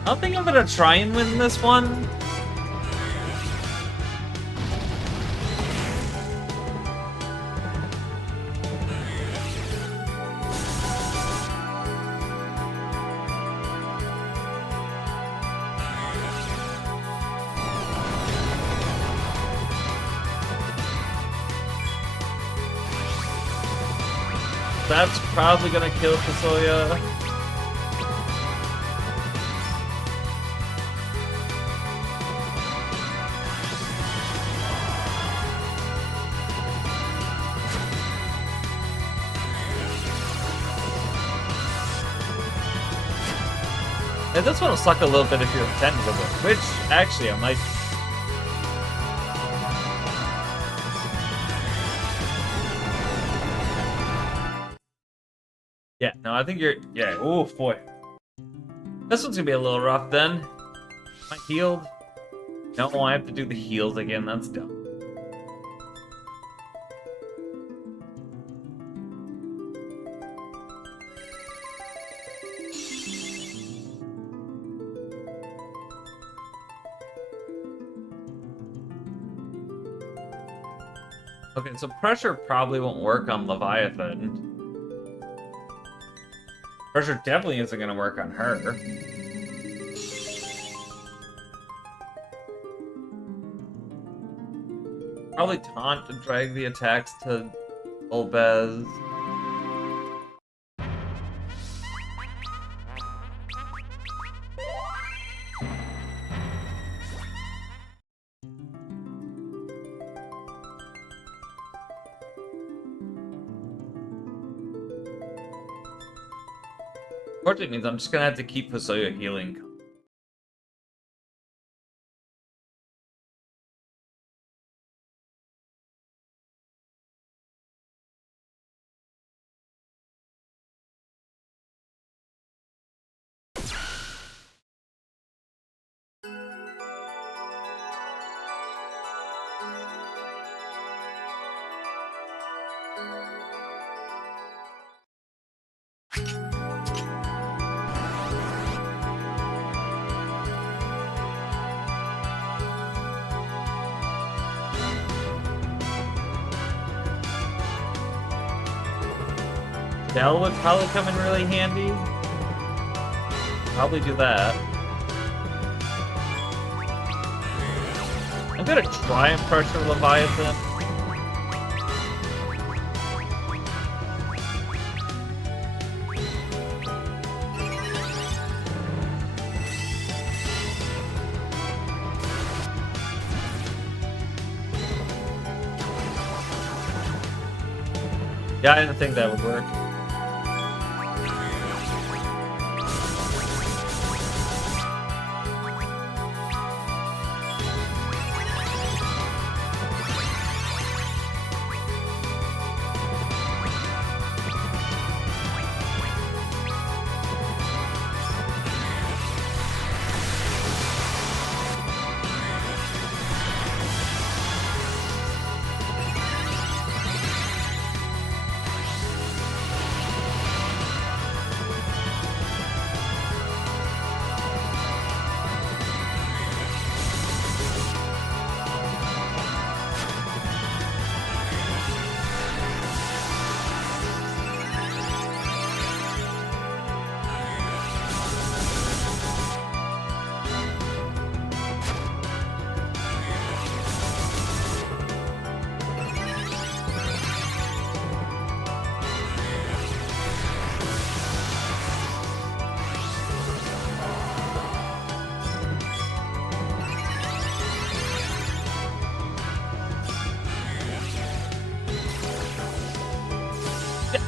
I don't think I'm gonna try and win this one. That's probably gonna kill Kasoya. And this one will suck a little bit if you're intended with it, which actually I might. Yeah, no, I think you're... Yeah, oh boy. This one's gonna be a little rough then. Am I healed? No, I have to do the heals again, that's dumb. Okay, so pressure probably won't work on Leviathan. Pressure definitely isn't going to work on her. Probably taunt to drag the attacks to Olbez. Unfortunately, it means I'm just gonna have to keep Kasoya healing. Bell would probably come in really handy. Probably do that. And gonna try and pressure Leviathan. Yeah, I didn't think that would work.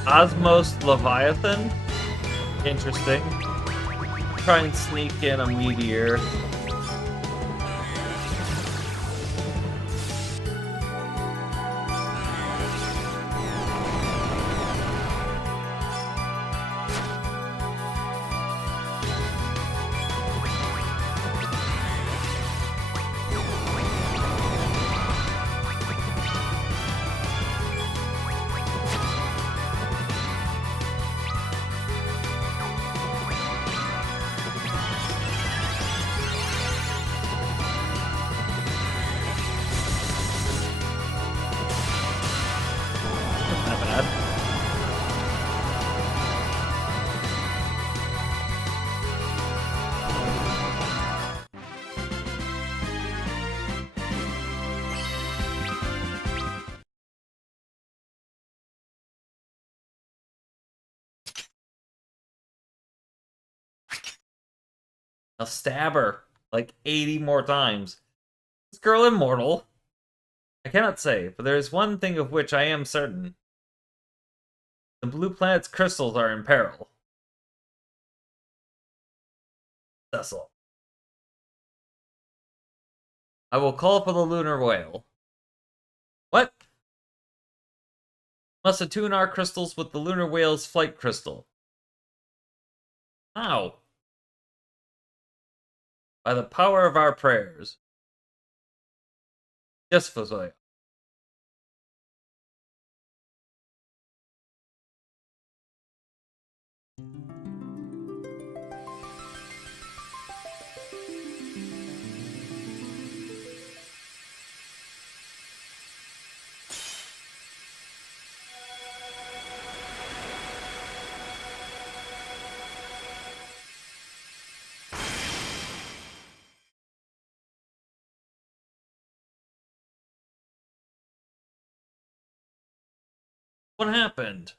Osmos Leviathan? Interesting. Try and sneak in a meteor. Not bad. I'll stab her like 80 more times. Is this girl immortal? I cannot say, but there is one thing of which I am certain. The blue planet's crystals are in peril. Cecil. I will call for the lunar whale. What? Must attune our crystals with the lunar whale's flight crystal. How? By the power of our prayers. Yes, Fozoya. What happened?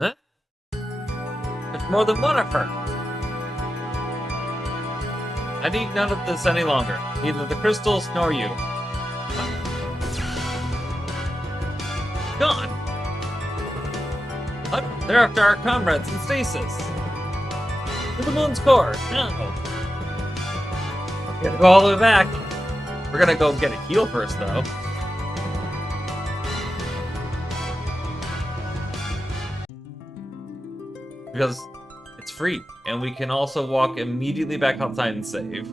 Huh? There's more than one of her. I need none of this any longer. Neither the crystals nor you. Gone! What? They're after our comrades in stasis. To the moon's core, now! We gotta go all the way back. We're gonna go get a heal first, though. Because it's free, and we can also walk immediately back outside and save.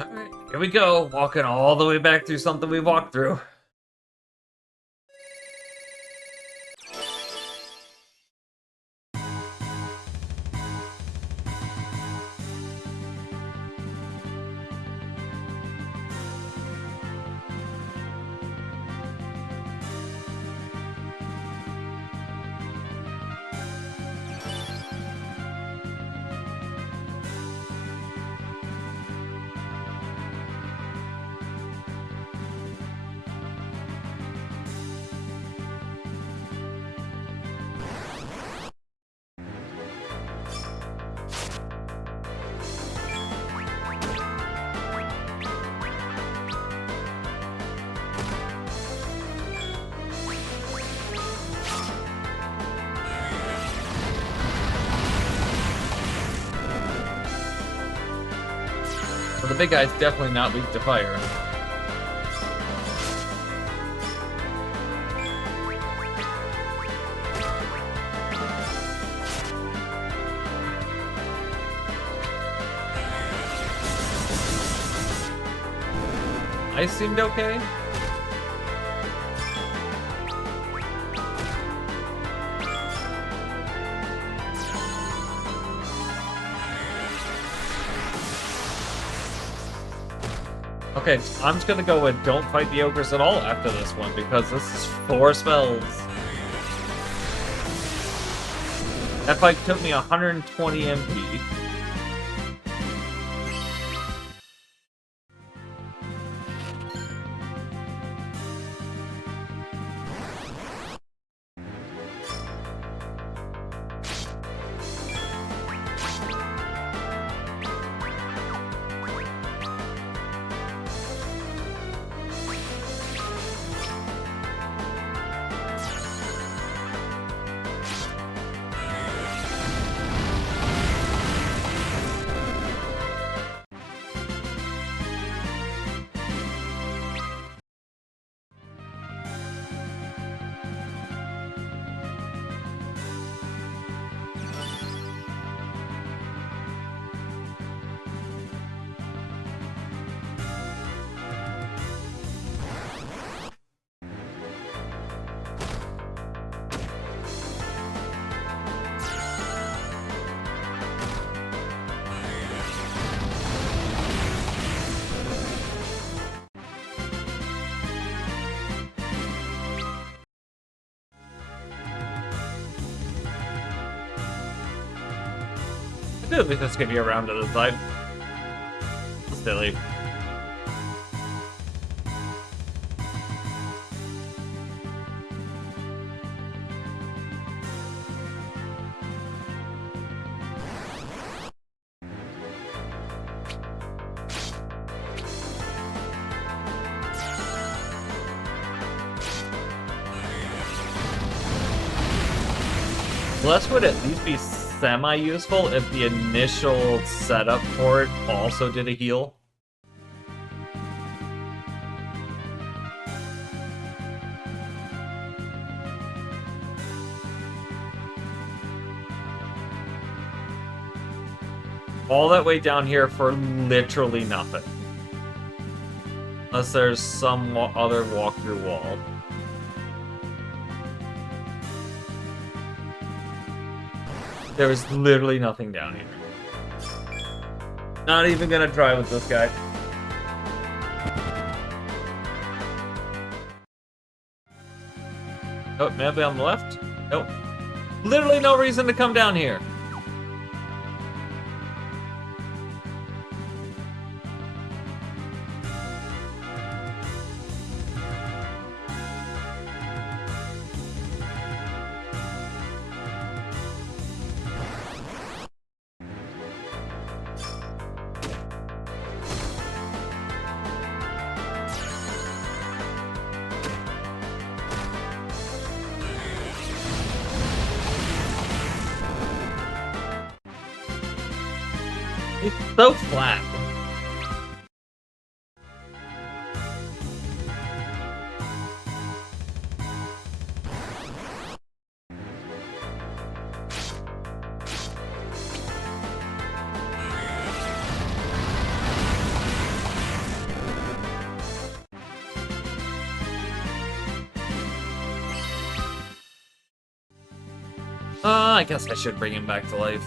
Alright, here we go. Walking all the way back through something we walked through. Well, the big guy's definitely not weak to fire. I seemed okay. Okay, I'm just gonna go with don't fight the ogres at all after this one, because this is 4 spells. That fight took me 120 MP. At least let's give you around to the side. Silly. Well, this would at least be semi-useful if the initial setup for it also did a heal. All that way down here for literally nothing. Unless there's some other walkthrough wall. There was literally nothing down here. Not even gonna try with this guy. Oh, maybe on the left? Nope. Literally no reason to come down here. It's so flat. I guess I should bring him back to life.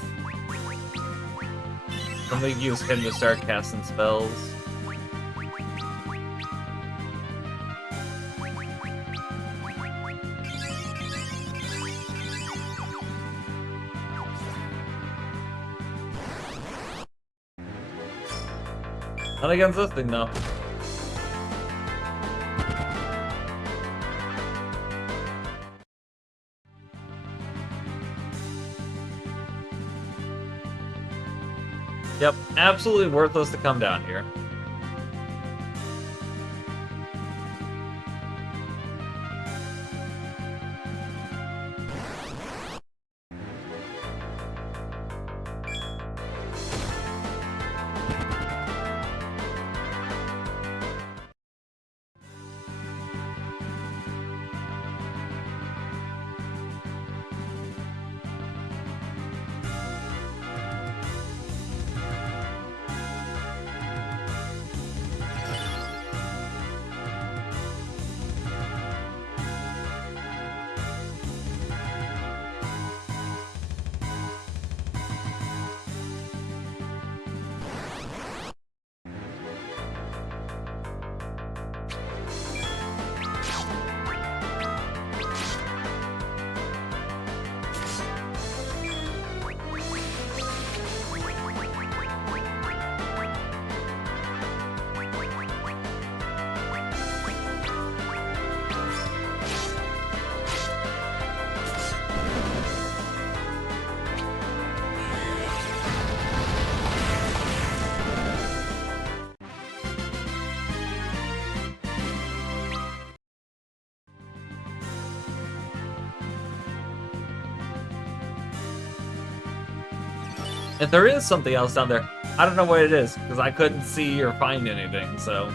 Let me use him to start casting spells. Not against this thing, though. Yep, absolutely worthless to come down here. If there is something else down there, I don't know what it is, because I couldn't see or find anything, so...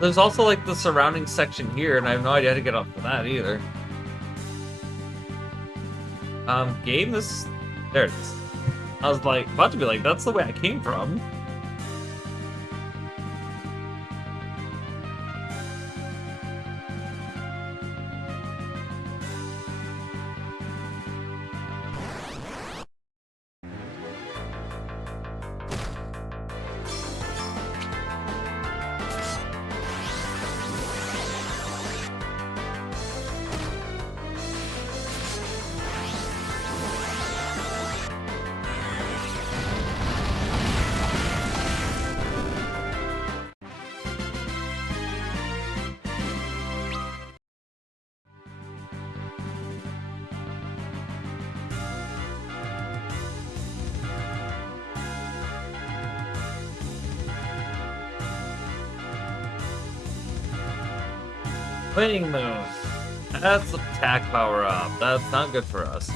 There's also, like, the surrounding section here, and I have no idea how to get off of that, either. Game this... There it is. I was, like, about to be like, that's the way I came from. Winning moon. That's attack power up. That's not good for us.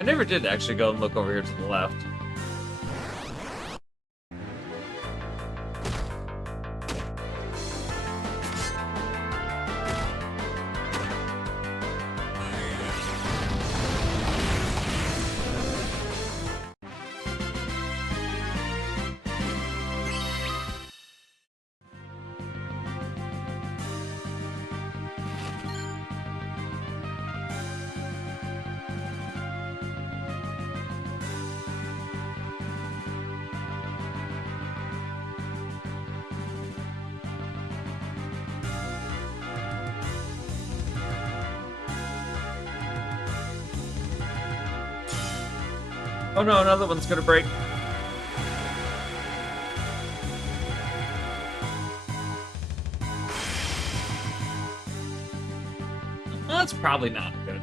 I never did actually go and look over here to the left. Oh no, another one's gonna break. That's probably not good.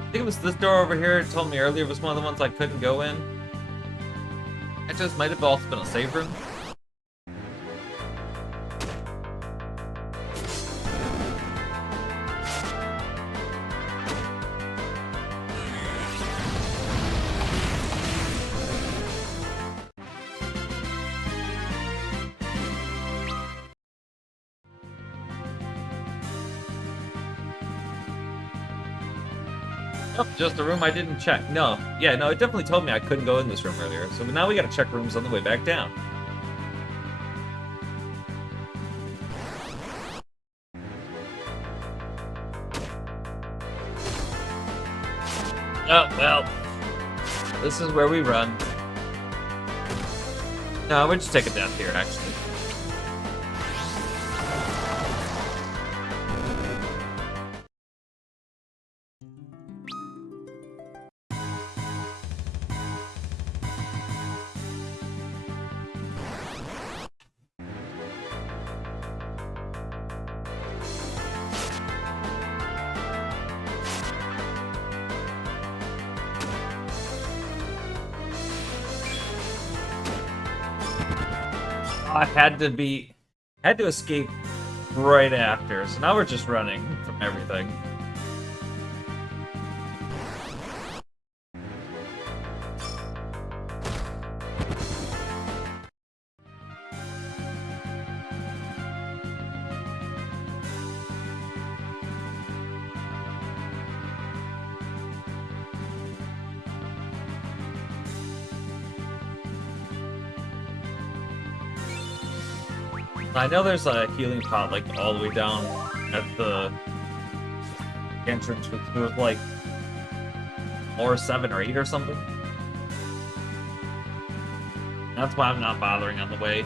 I think it was this door over here. It told me earlier it was one of the ones I couldn't go in. It just might have also been a save room. Nope, just a room I didn't check. No, yeah, no, it definitely told me I couldn't go in this room earlier. So now we gotta check rooms on the way back down. Oh, well. This is where we run. No, we're just taking death here, actually. I had to escape right after, so now we're just running from everything. I know there's a healing pot like all the way down at the entrance with like or 7 or 8 or something. That's why I'm not bothering on the way.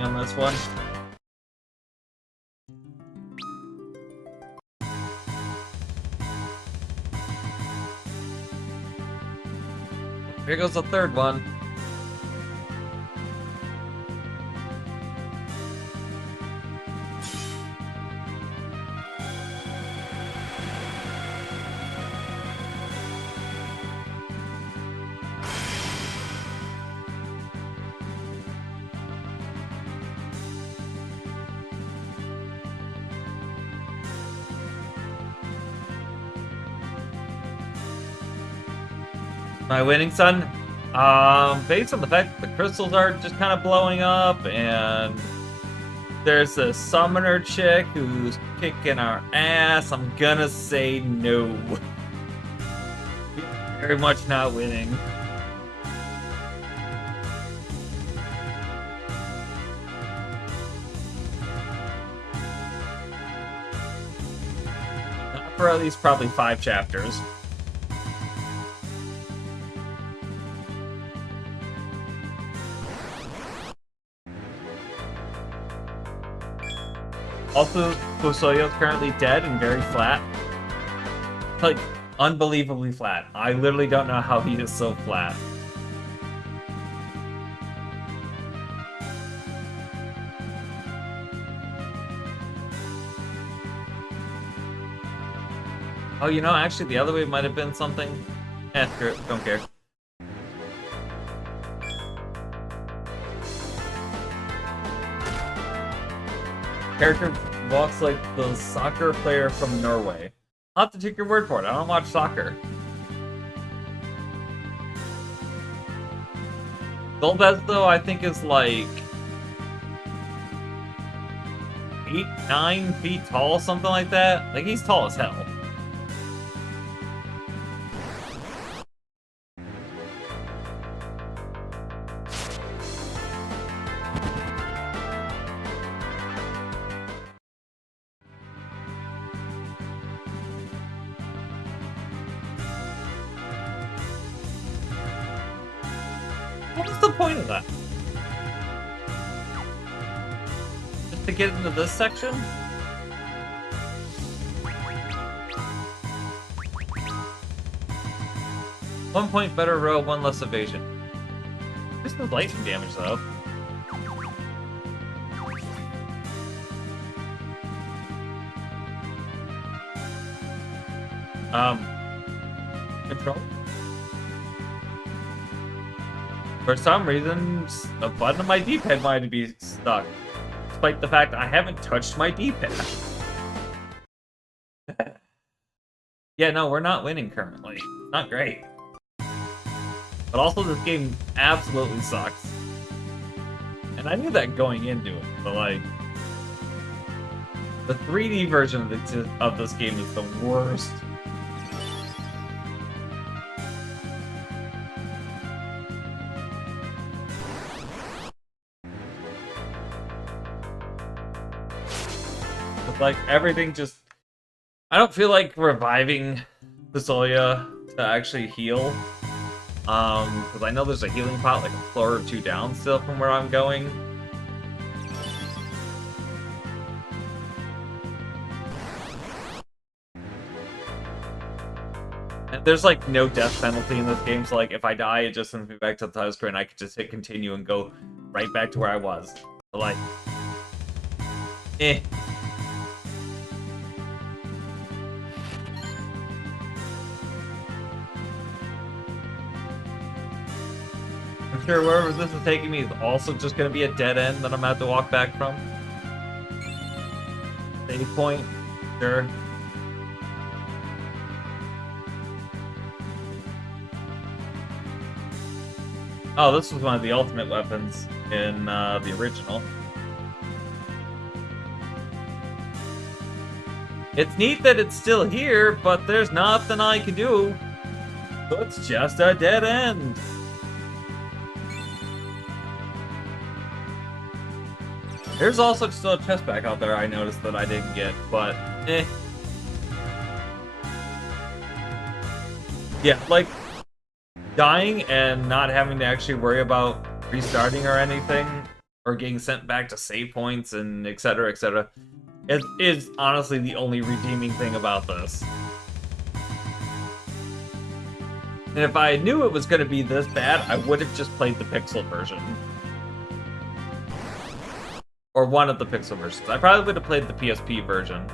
On this one. Here goes the third one. My winning, son? Based on the fact that the crystals are just kind of blowing up, and there's a summoner chick who's kicking our ass, I'm gonna say no. Very much not winning. Not for at least probably 5 chapters. Also, Fusoyo's currently dead and very flat. Like, unbelievably flat. I literally don't know how he is so flat. Oh, you know, actually the other way might have been something. Screw it, don't care. Character walks like the soccer player from Norway. I'll have to take your word for it. I don't watch soccer. Golbez, though, I think is like 8, 9 feet tall, something like that. Like, he's tall as hell. What was the point of that? Just to get into this section? One point better row, one less evasion. There's no lightning damage though. Control? For some reason, a button on my D-pad wanted to be stuck. Despite the fact I haven't touched my D-pad. Yeah, no, we're not winning currently. Not great. But also, this game absolutely sucks. And I knew that going into it, but like... The 3D version of this game is the worst. Like, everything just... I don't feel like reviving Fusoya to actually heal. Because I know there's a healing pot like a floor or 2 down still from where I'm going. And there's like no death penalty in this game, so like if I die, it just sends me back to the title screen. I could just hit continue and go right back to where I was. But like... I'm sure wherever this is taking me is also just going to be a dead end that I'm going to have to walk back from. Save point, sure. Oh, this was one of the ultimate weapons in the original. It's neat that it's still here, but there's nothing I can do. So it's just a dead end. There's also still a chest back out there I noticed that I didn't get, but Yeah, like, dying and not having to actually worry about restarting or anything, or getting sent back to save points and etc, etc, is honestly the only redeeming thing about this. And if I knew it was going to be this bad, I would have just played the Pixel version. Or one of the Pixel versions. I probably would have played the PSP version.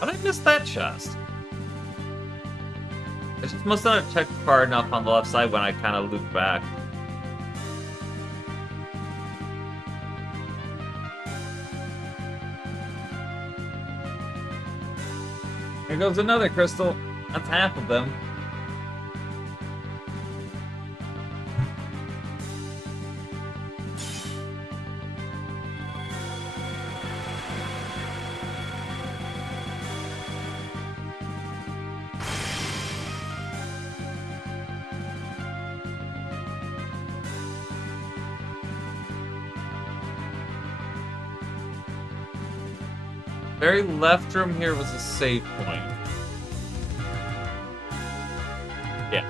How did I miss that chest? I just must not have checked far enough on the left side when I kind of looped back. Here goes another crystal. That's half of them. Very left room here was a save point. Yeah.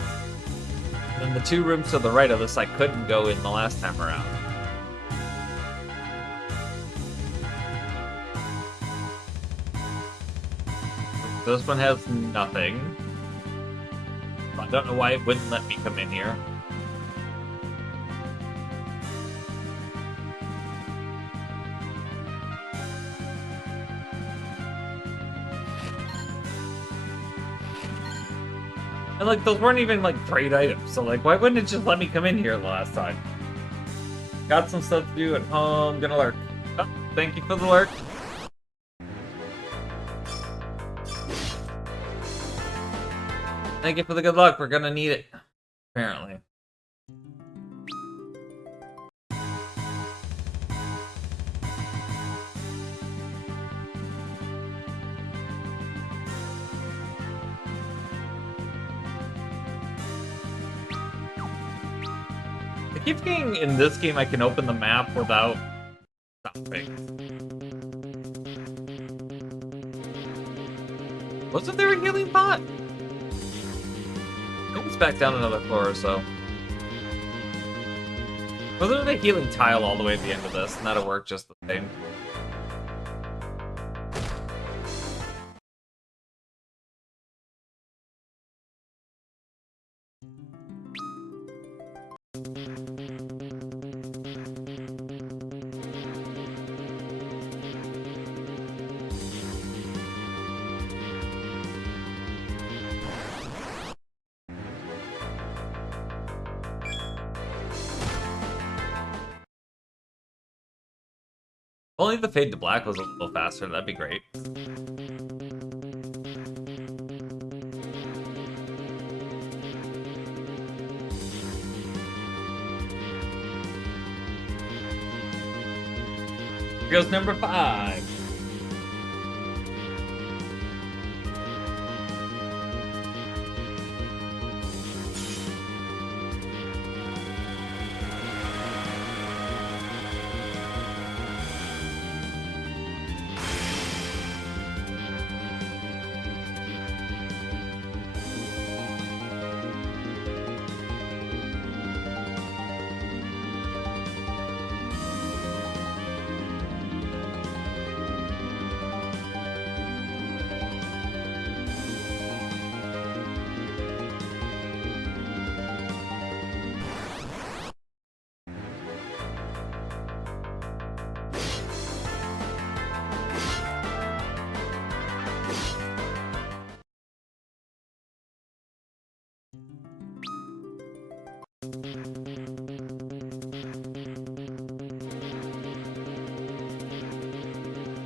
And the two rooms to the right of this I couldn't go in the last time around. This one has nothing. I don't know why it wouldn't let me come in here. And, like, those weren't even, like, great items. So, like, why wouldn't it just let me come in here the last time? Got some stuff to do at home. Gonna lurk. Oh, thank you for the lurk. Thank you for the good luck. We're gonna need it. Apparently. I keep thinking in this game I can open the map without stopping. Wasn't there a healing pot? I think it's back down another floor or so. Wasn't there a healing tile all the way at the end of this, and that'll work just the same? Only the fade to black was a little faster, that'd be great. Here goes number 5.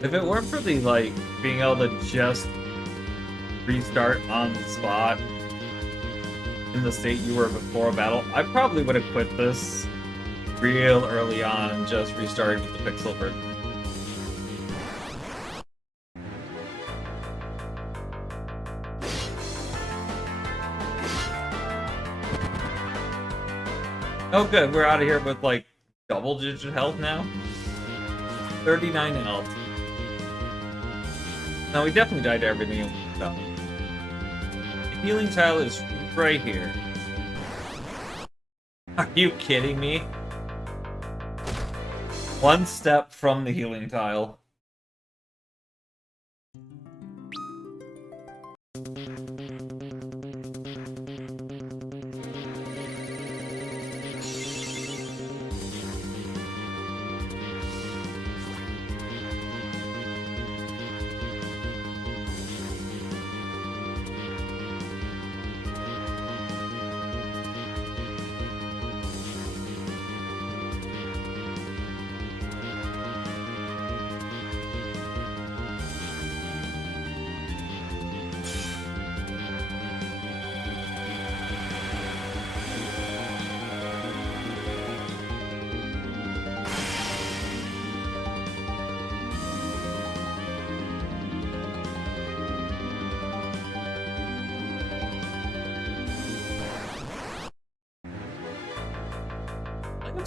If it weren't for the, like, being able to just restart on the spot in the state you were before a battle, I probably would have quit this real early on, just restarting with the pixel version. Oh good, we're out of here with, like, double-digit health now. 39 health. No, we definitely died to everything. No. The healing tile is right here. Are you kidding me? One step from the healing tile.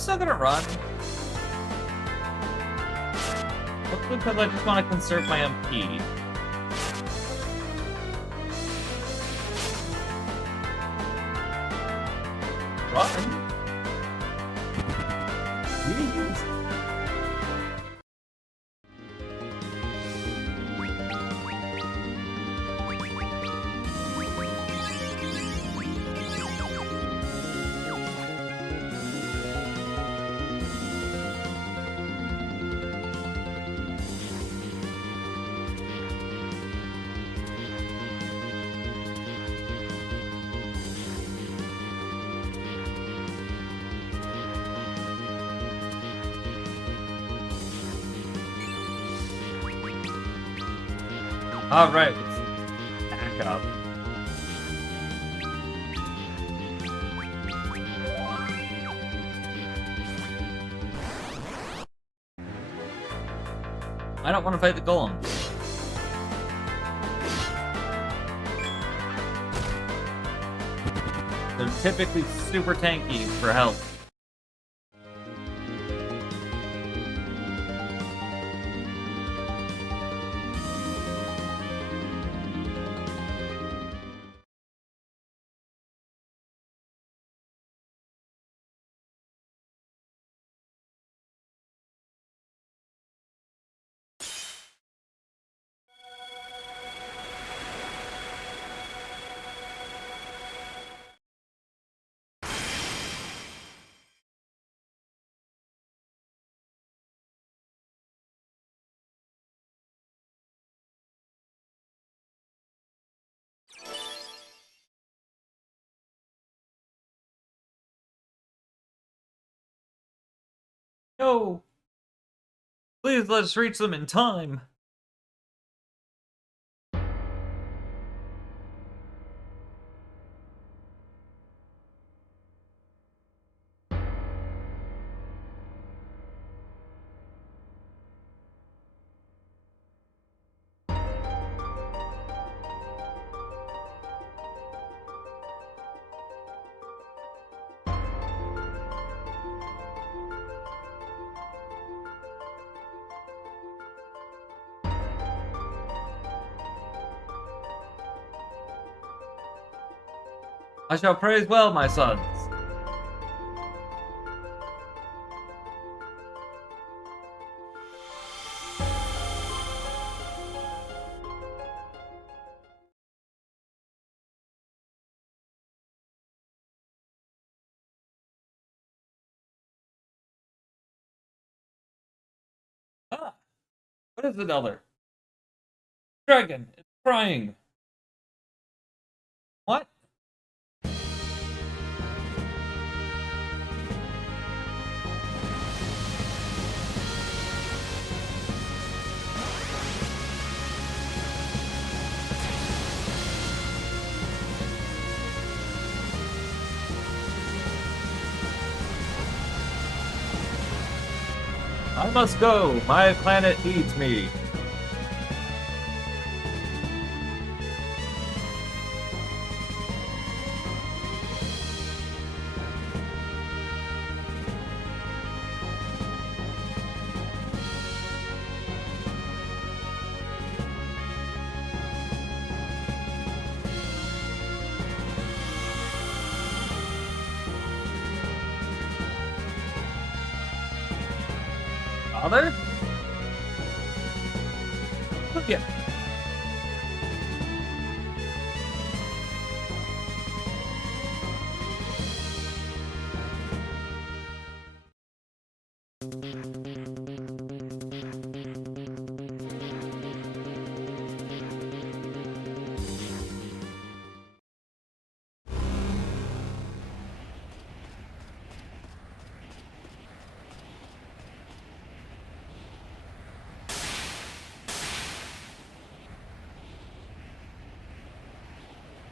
still gonna run. Mostly because I just want to conserve my MP. Run? Please? Alright, let's back up. I don't want to fight the golem. They're typically super tanky for health. No! Please let us reach them in time! I shall praise well, my sons. Ah, what is another? Dragon, it's crying. What? I must go. My planet needs me. Father? Yeah.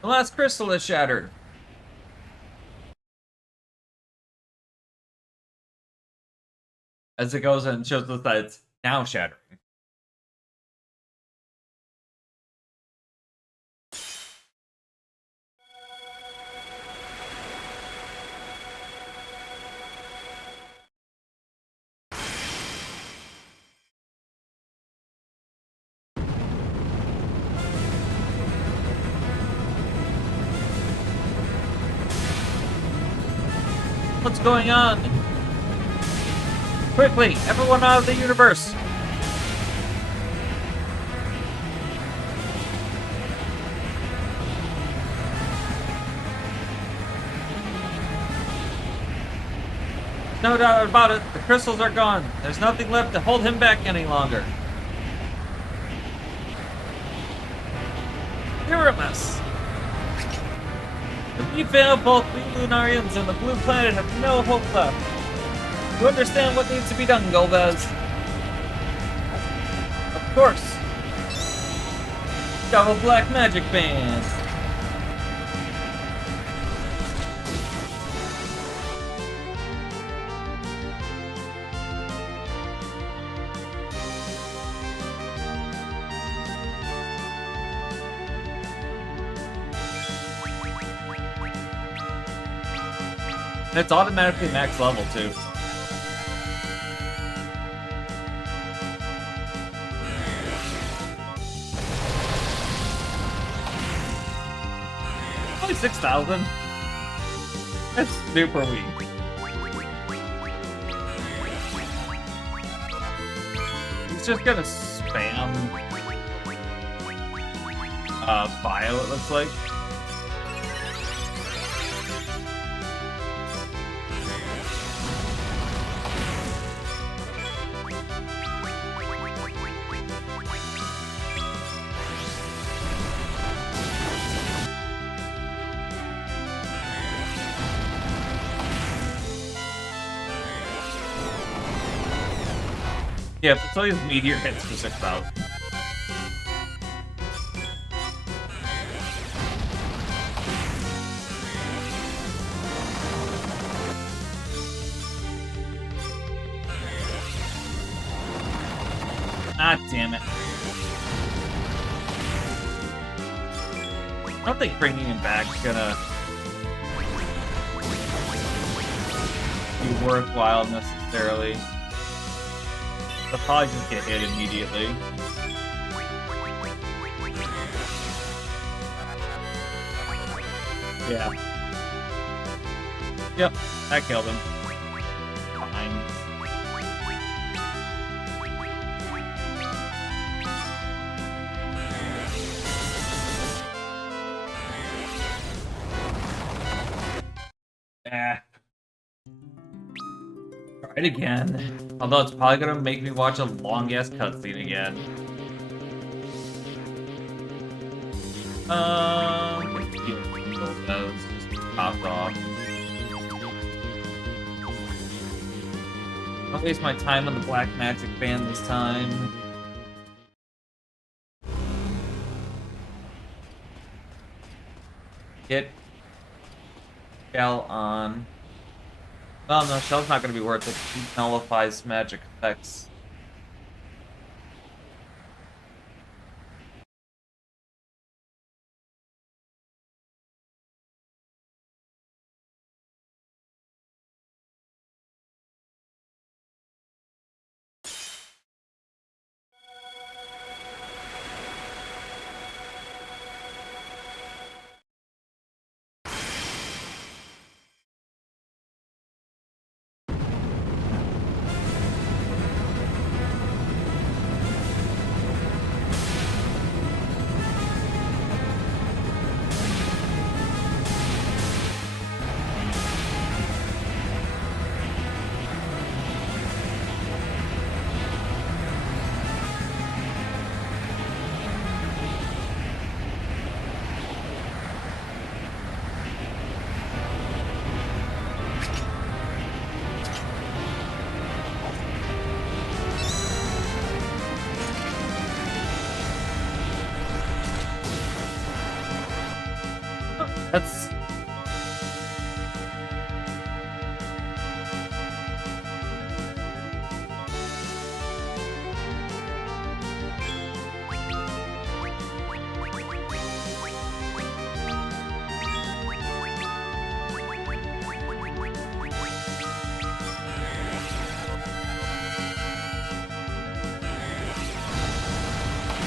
The last crystal is shattered. As it goes and shows us that it's now shattering. What's going on? Quickly, everyone out of the universe! No doubt about it, the crystals are gone. There's nothing left to hold him back any longer. You're a mess. If we fail, both we Lunarians and the Blue Planet have no hope left. You understand what needs to be done, Golbez? Of course. Double Black Magic Band. And it's automatically max level, too. Only 6,000. That's super weak. He's just gonna spam bio, it looks like. Yeah, Facility's Meteor hits for 6,000. Ah, damn it. I don't think bringing him back is gonna be worthwhile necessarily. They'll probably just get hit immediately. Yeah. Yep, that killed him. Fine. Ah. Try it again. Although it's probably gonna make me watch a long-ass cutscene again. Those just popped off. Don't waste my time on the Black Magic Band this time. Get Shell on. Oh no, Shell's not gonna be worth it. He nullifies magic effects. That's...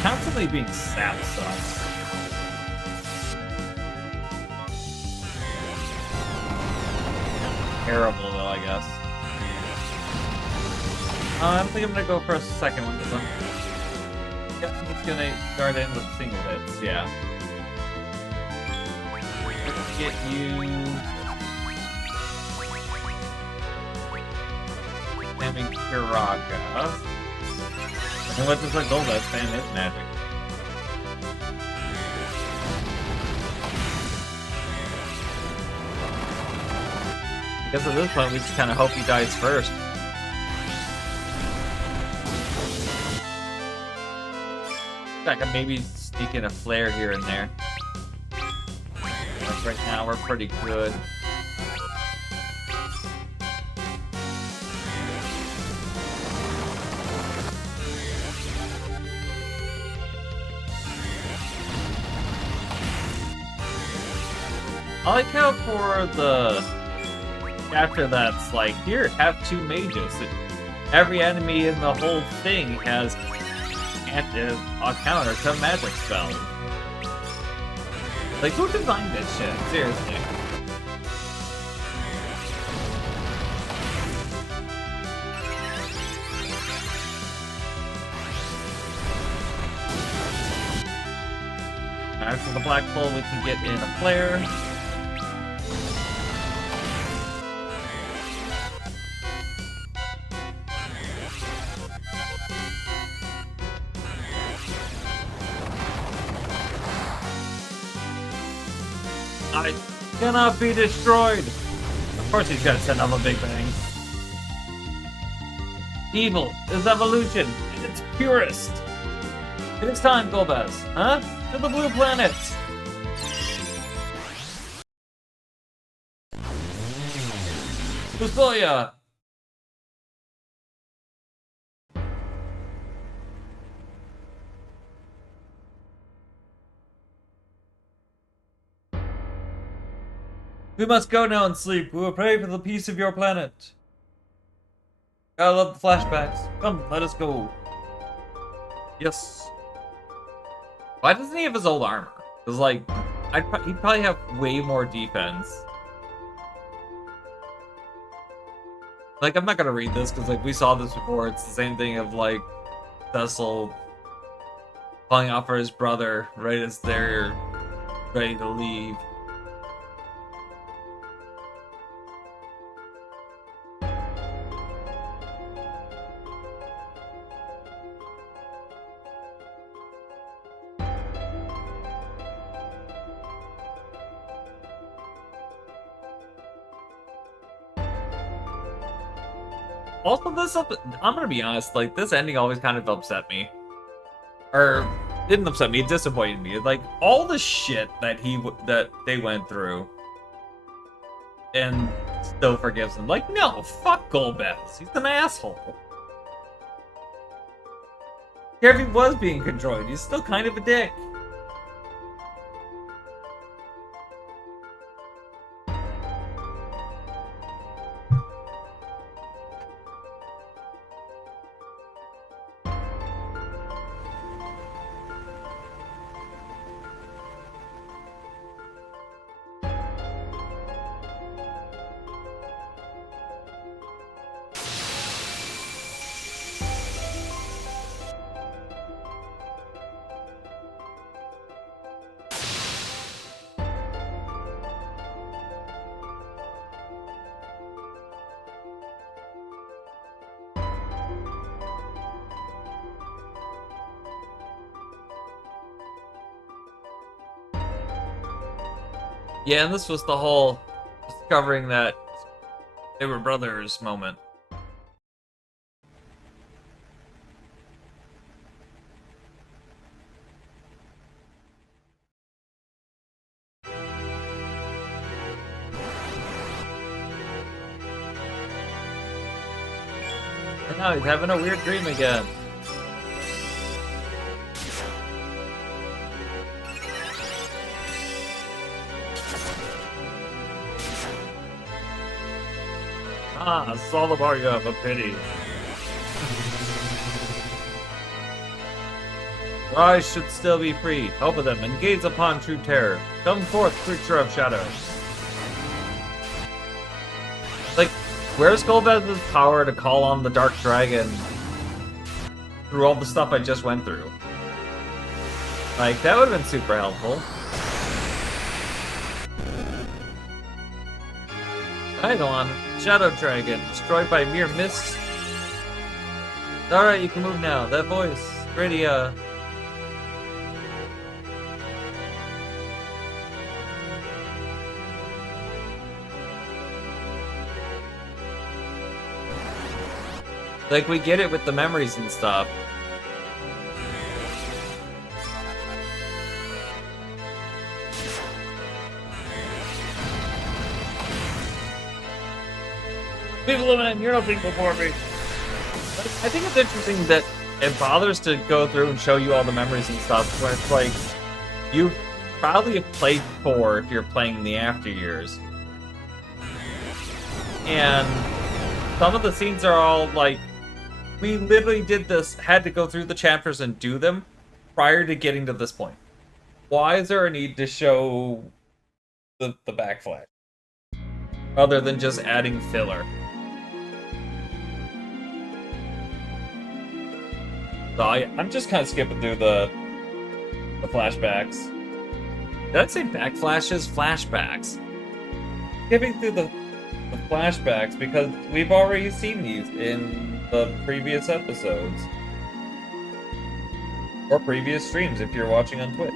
constantly being sap sus. terrible, though, I guess. I think I'm gonna go for a second one, because I'm guessing it's gonna start in with single hits, yeah. Let's get you... spamming Kiraka. And what does the Golbez spam his magic? Because at this point, we just kind of hope he dies first. I can maybe sneak in a flare here and there. But right now, we're pretty good. I like how for the chapter that's like, here, have 2 mages. Every enemy in the whole thing has a counter to magic spells. Like, who designed this shit? Seriously. Alright, for the black hole, we can get in a flare. I cannot be destroyed! Of course he's gonna send off a Big Bang. Evil is evolution in its purest. It is time, Golbez, huh? To the blue planet! Bustoya! We must go now and sleep. We will pray for the peace of your planet. I love the flashbacks. Come, let us go. Yes. Why doesn't he have his old armor? Because, like, he'd probably have way more defense. Like, I'm not gonna read this, because, like, we saw this before. It's the same thing of, like, Cecil calling out for his brother right as they're ready to leave. Also, I'm gonna be honest, like, this ending always kind of upset me. Or, didn't upset me, it disappointed me. Like, all the shit that they went through, and still forgives him. Like, no, fuck Golbez, he's an asshole. Here, if he was being controlled, he's still kind of a dick. Yeah, and this was the whole discovering that they were brothers moment. And now he's having a weird dream again. Ah, Solibar, you have a pity. Your eyes should still be free. Open them and gaze upon true terror. Come forth, creature of shadows. Like, Where's Golbez's power to call on the Dark Dragon through all the stuff I just went through? Like, that would have been super helpful. Eidolon, Shadow Dragon, destroyed by mere mist. Alright, you can move now. That voice, pretty, like, we get it with the memories and stuff. People, man, you're nothing before me. I think it's interesting that it bothers to go through and show you all the memories and stuff when it's like, you probably have played 4 if you're playing the after years. And some of the scenes are all like, we literally did this, had to go through the chapters and do them prior to getting to this point. Why is there a need to show the backflash? Other than just adding filler. So I'm just kind of skipping through the flashbacks. Did I say backflashes? Flashbacks. Skipping through the flashbacks because we've already seen these in the previous episodes. Or previous streams if you're watching on Twitch.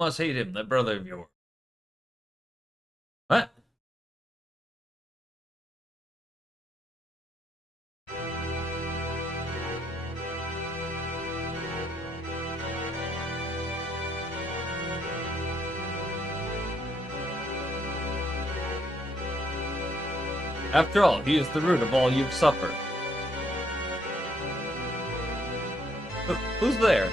Must hate him, that brother of yours. What? After all, he is the root of all you've suffered. Who's there?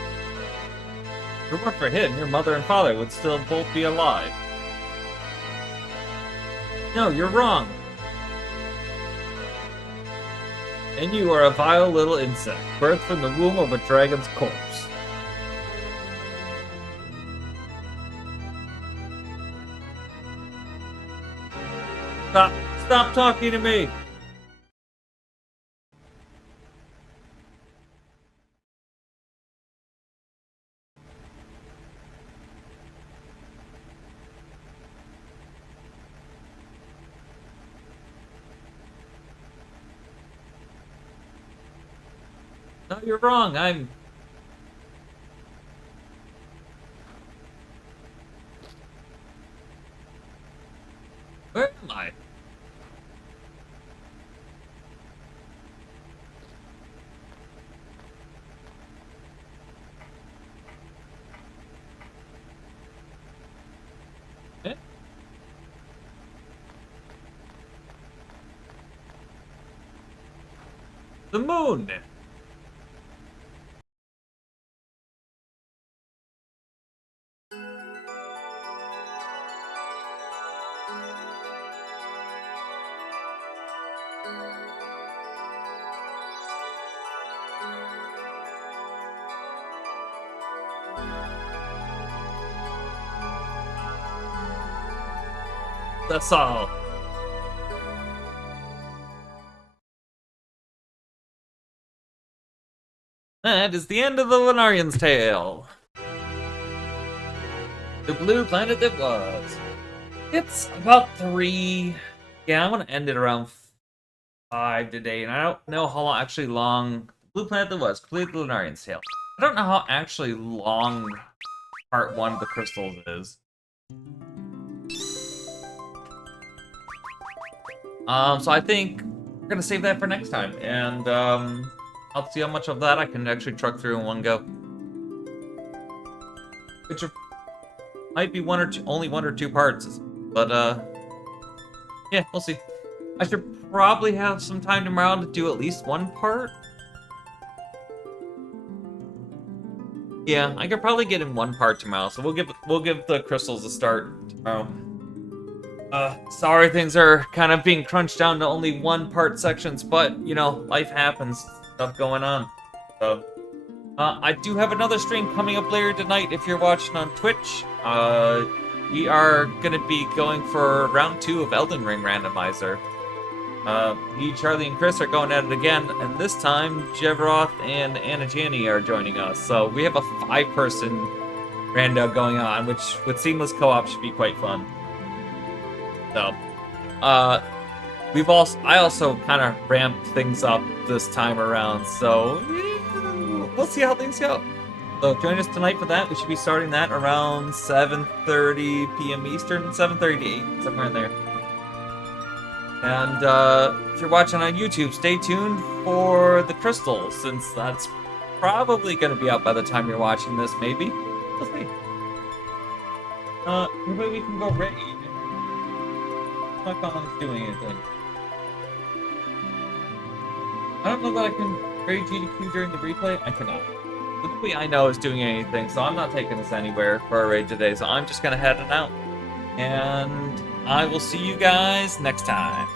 If it weren't for him, your mother and father would still both be alive. No, you're wrong. And you are a vile little insect, birthed from the womb of a dragon's corpse. Stop talking to me! No, you're wrong. Where am I? Eh? The moon! That's all. That is the end of the Lunarians' tale. The blue planet that was. It's about 3. Yeah, I want to end it around 5 today, and I don't know how actually long Blue Planet that was. Completed the Lunarian's tale. I don't know how actually long part 1 of the crystals is. So I think we're gonna save that for next time, and I'll see how much of that I can actually truck through in one go. Which might be only 1 or 2 parts, but yeah, we'll see. I should probably have some time tomorrow to do at least 1 part. Yeah, I could probably get in 1 part tomorrow, so we'll give the crystals a start tomorrow. Sorry things are kind of being crunched down to only 1 part sections, but you know, life happens, stuff going on. So I do have another stream coming up later tonight if you're watching on Twitch. We are gonna be going for round 2 of Elden Ring Randomizer. Me, Charlie, and Chris are going at it again, and this time Jevroth and Anna Janney are joining us. So we have a 5-person rando going on, which with seamless co-op should be quite fun. So, I also kind of ramped things up this time around, so we'll see how things go. So join us tonight for that. We should be starting that around 7:30 p.m. Eastern, 7:30 to 8, somewhere in there. And if you're watching on YouTube, stay tuned for the crystals, since that's probably going to be out by the time you're watching this, maybe. We'll see. Maybe we can go raid. My phone's doing anything. I don't know that I can raid GDQ during the replay. I cannot. Nobody I know is doing anything, so I'm not taking this anywhere for a raid today, so I'm just gonna head it out. And I will see you guys next time.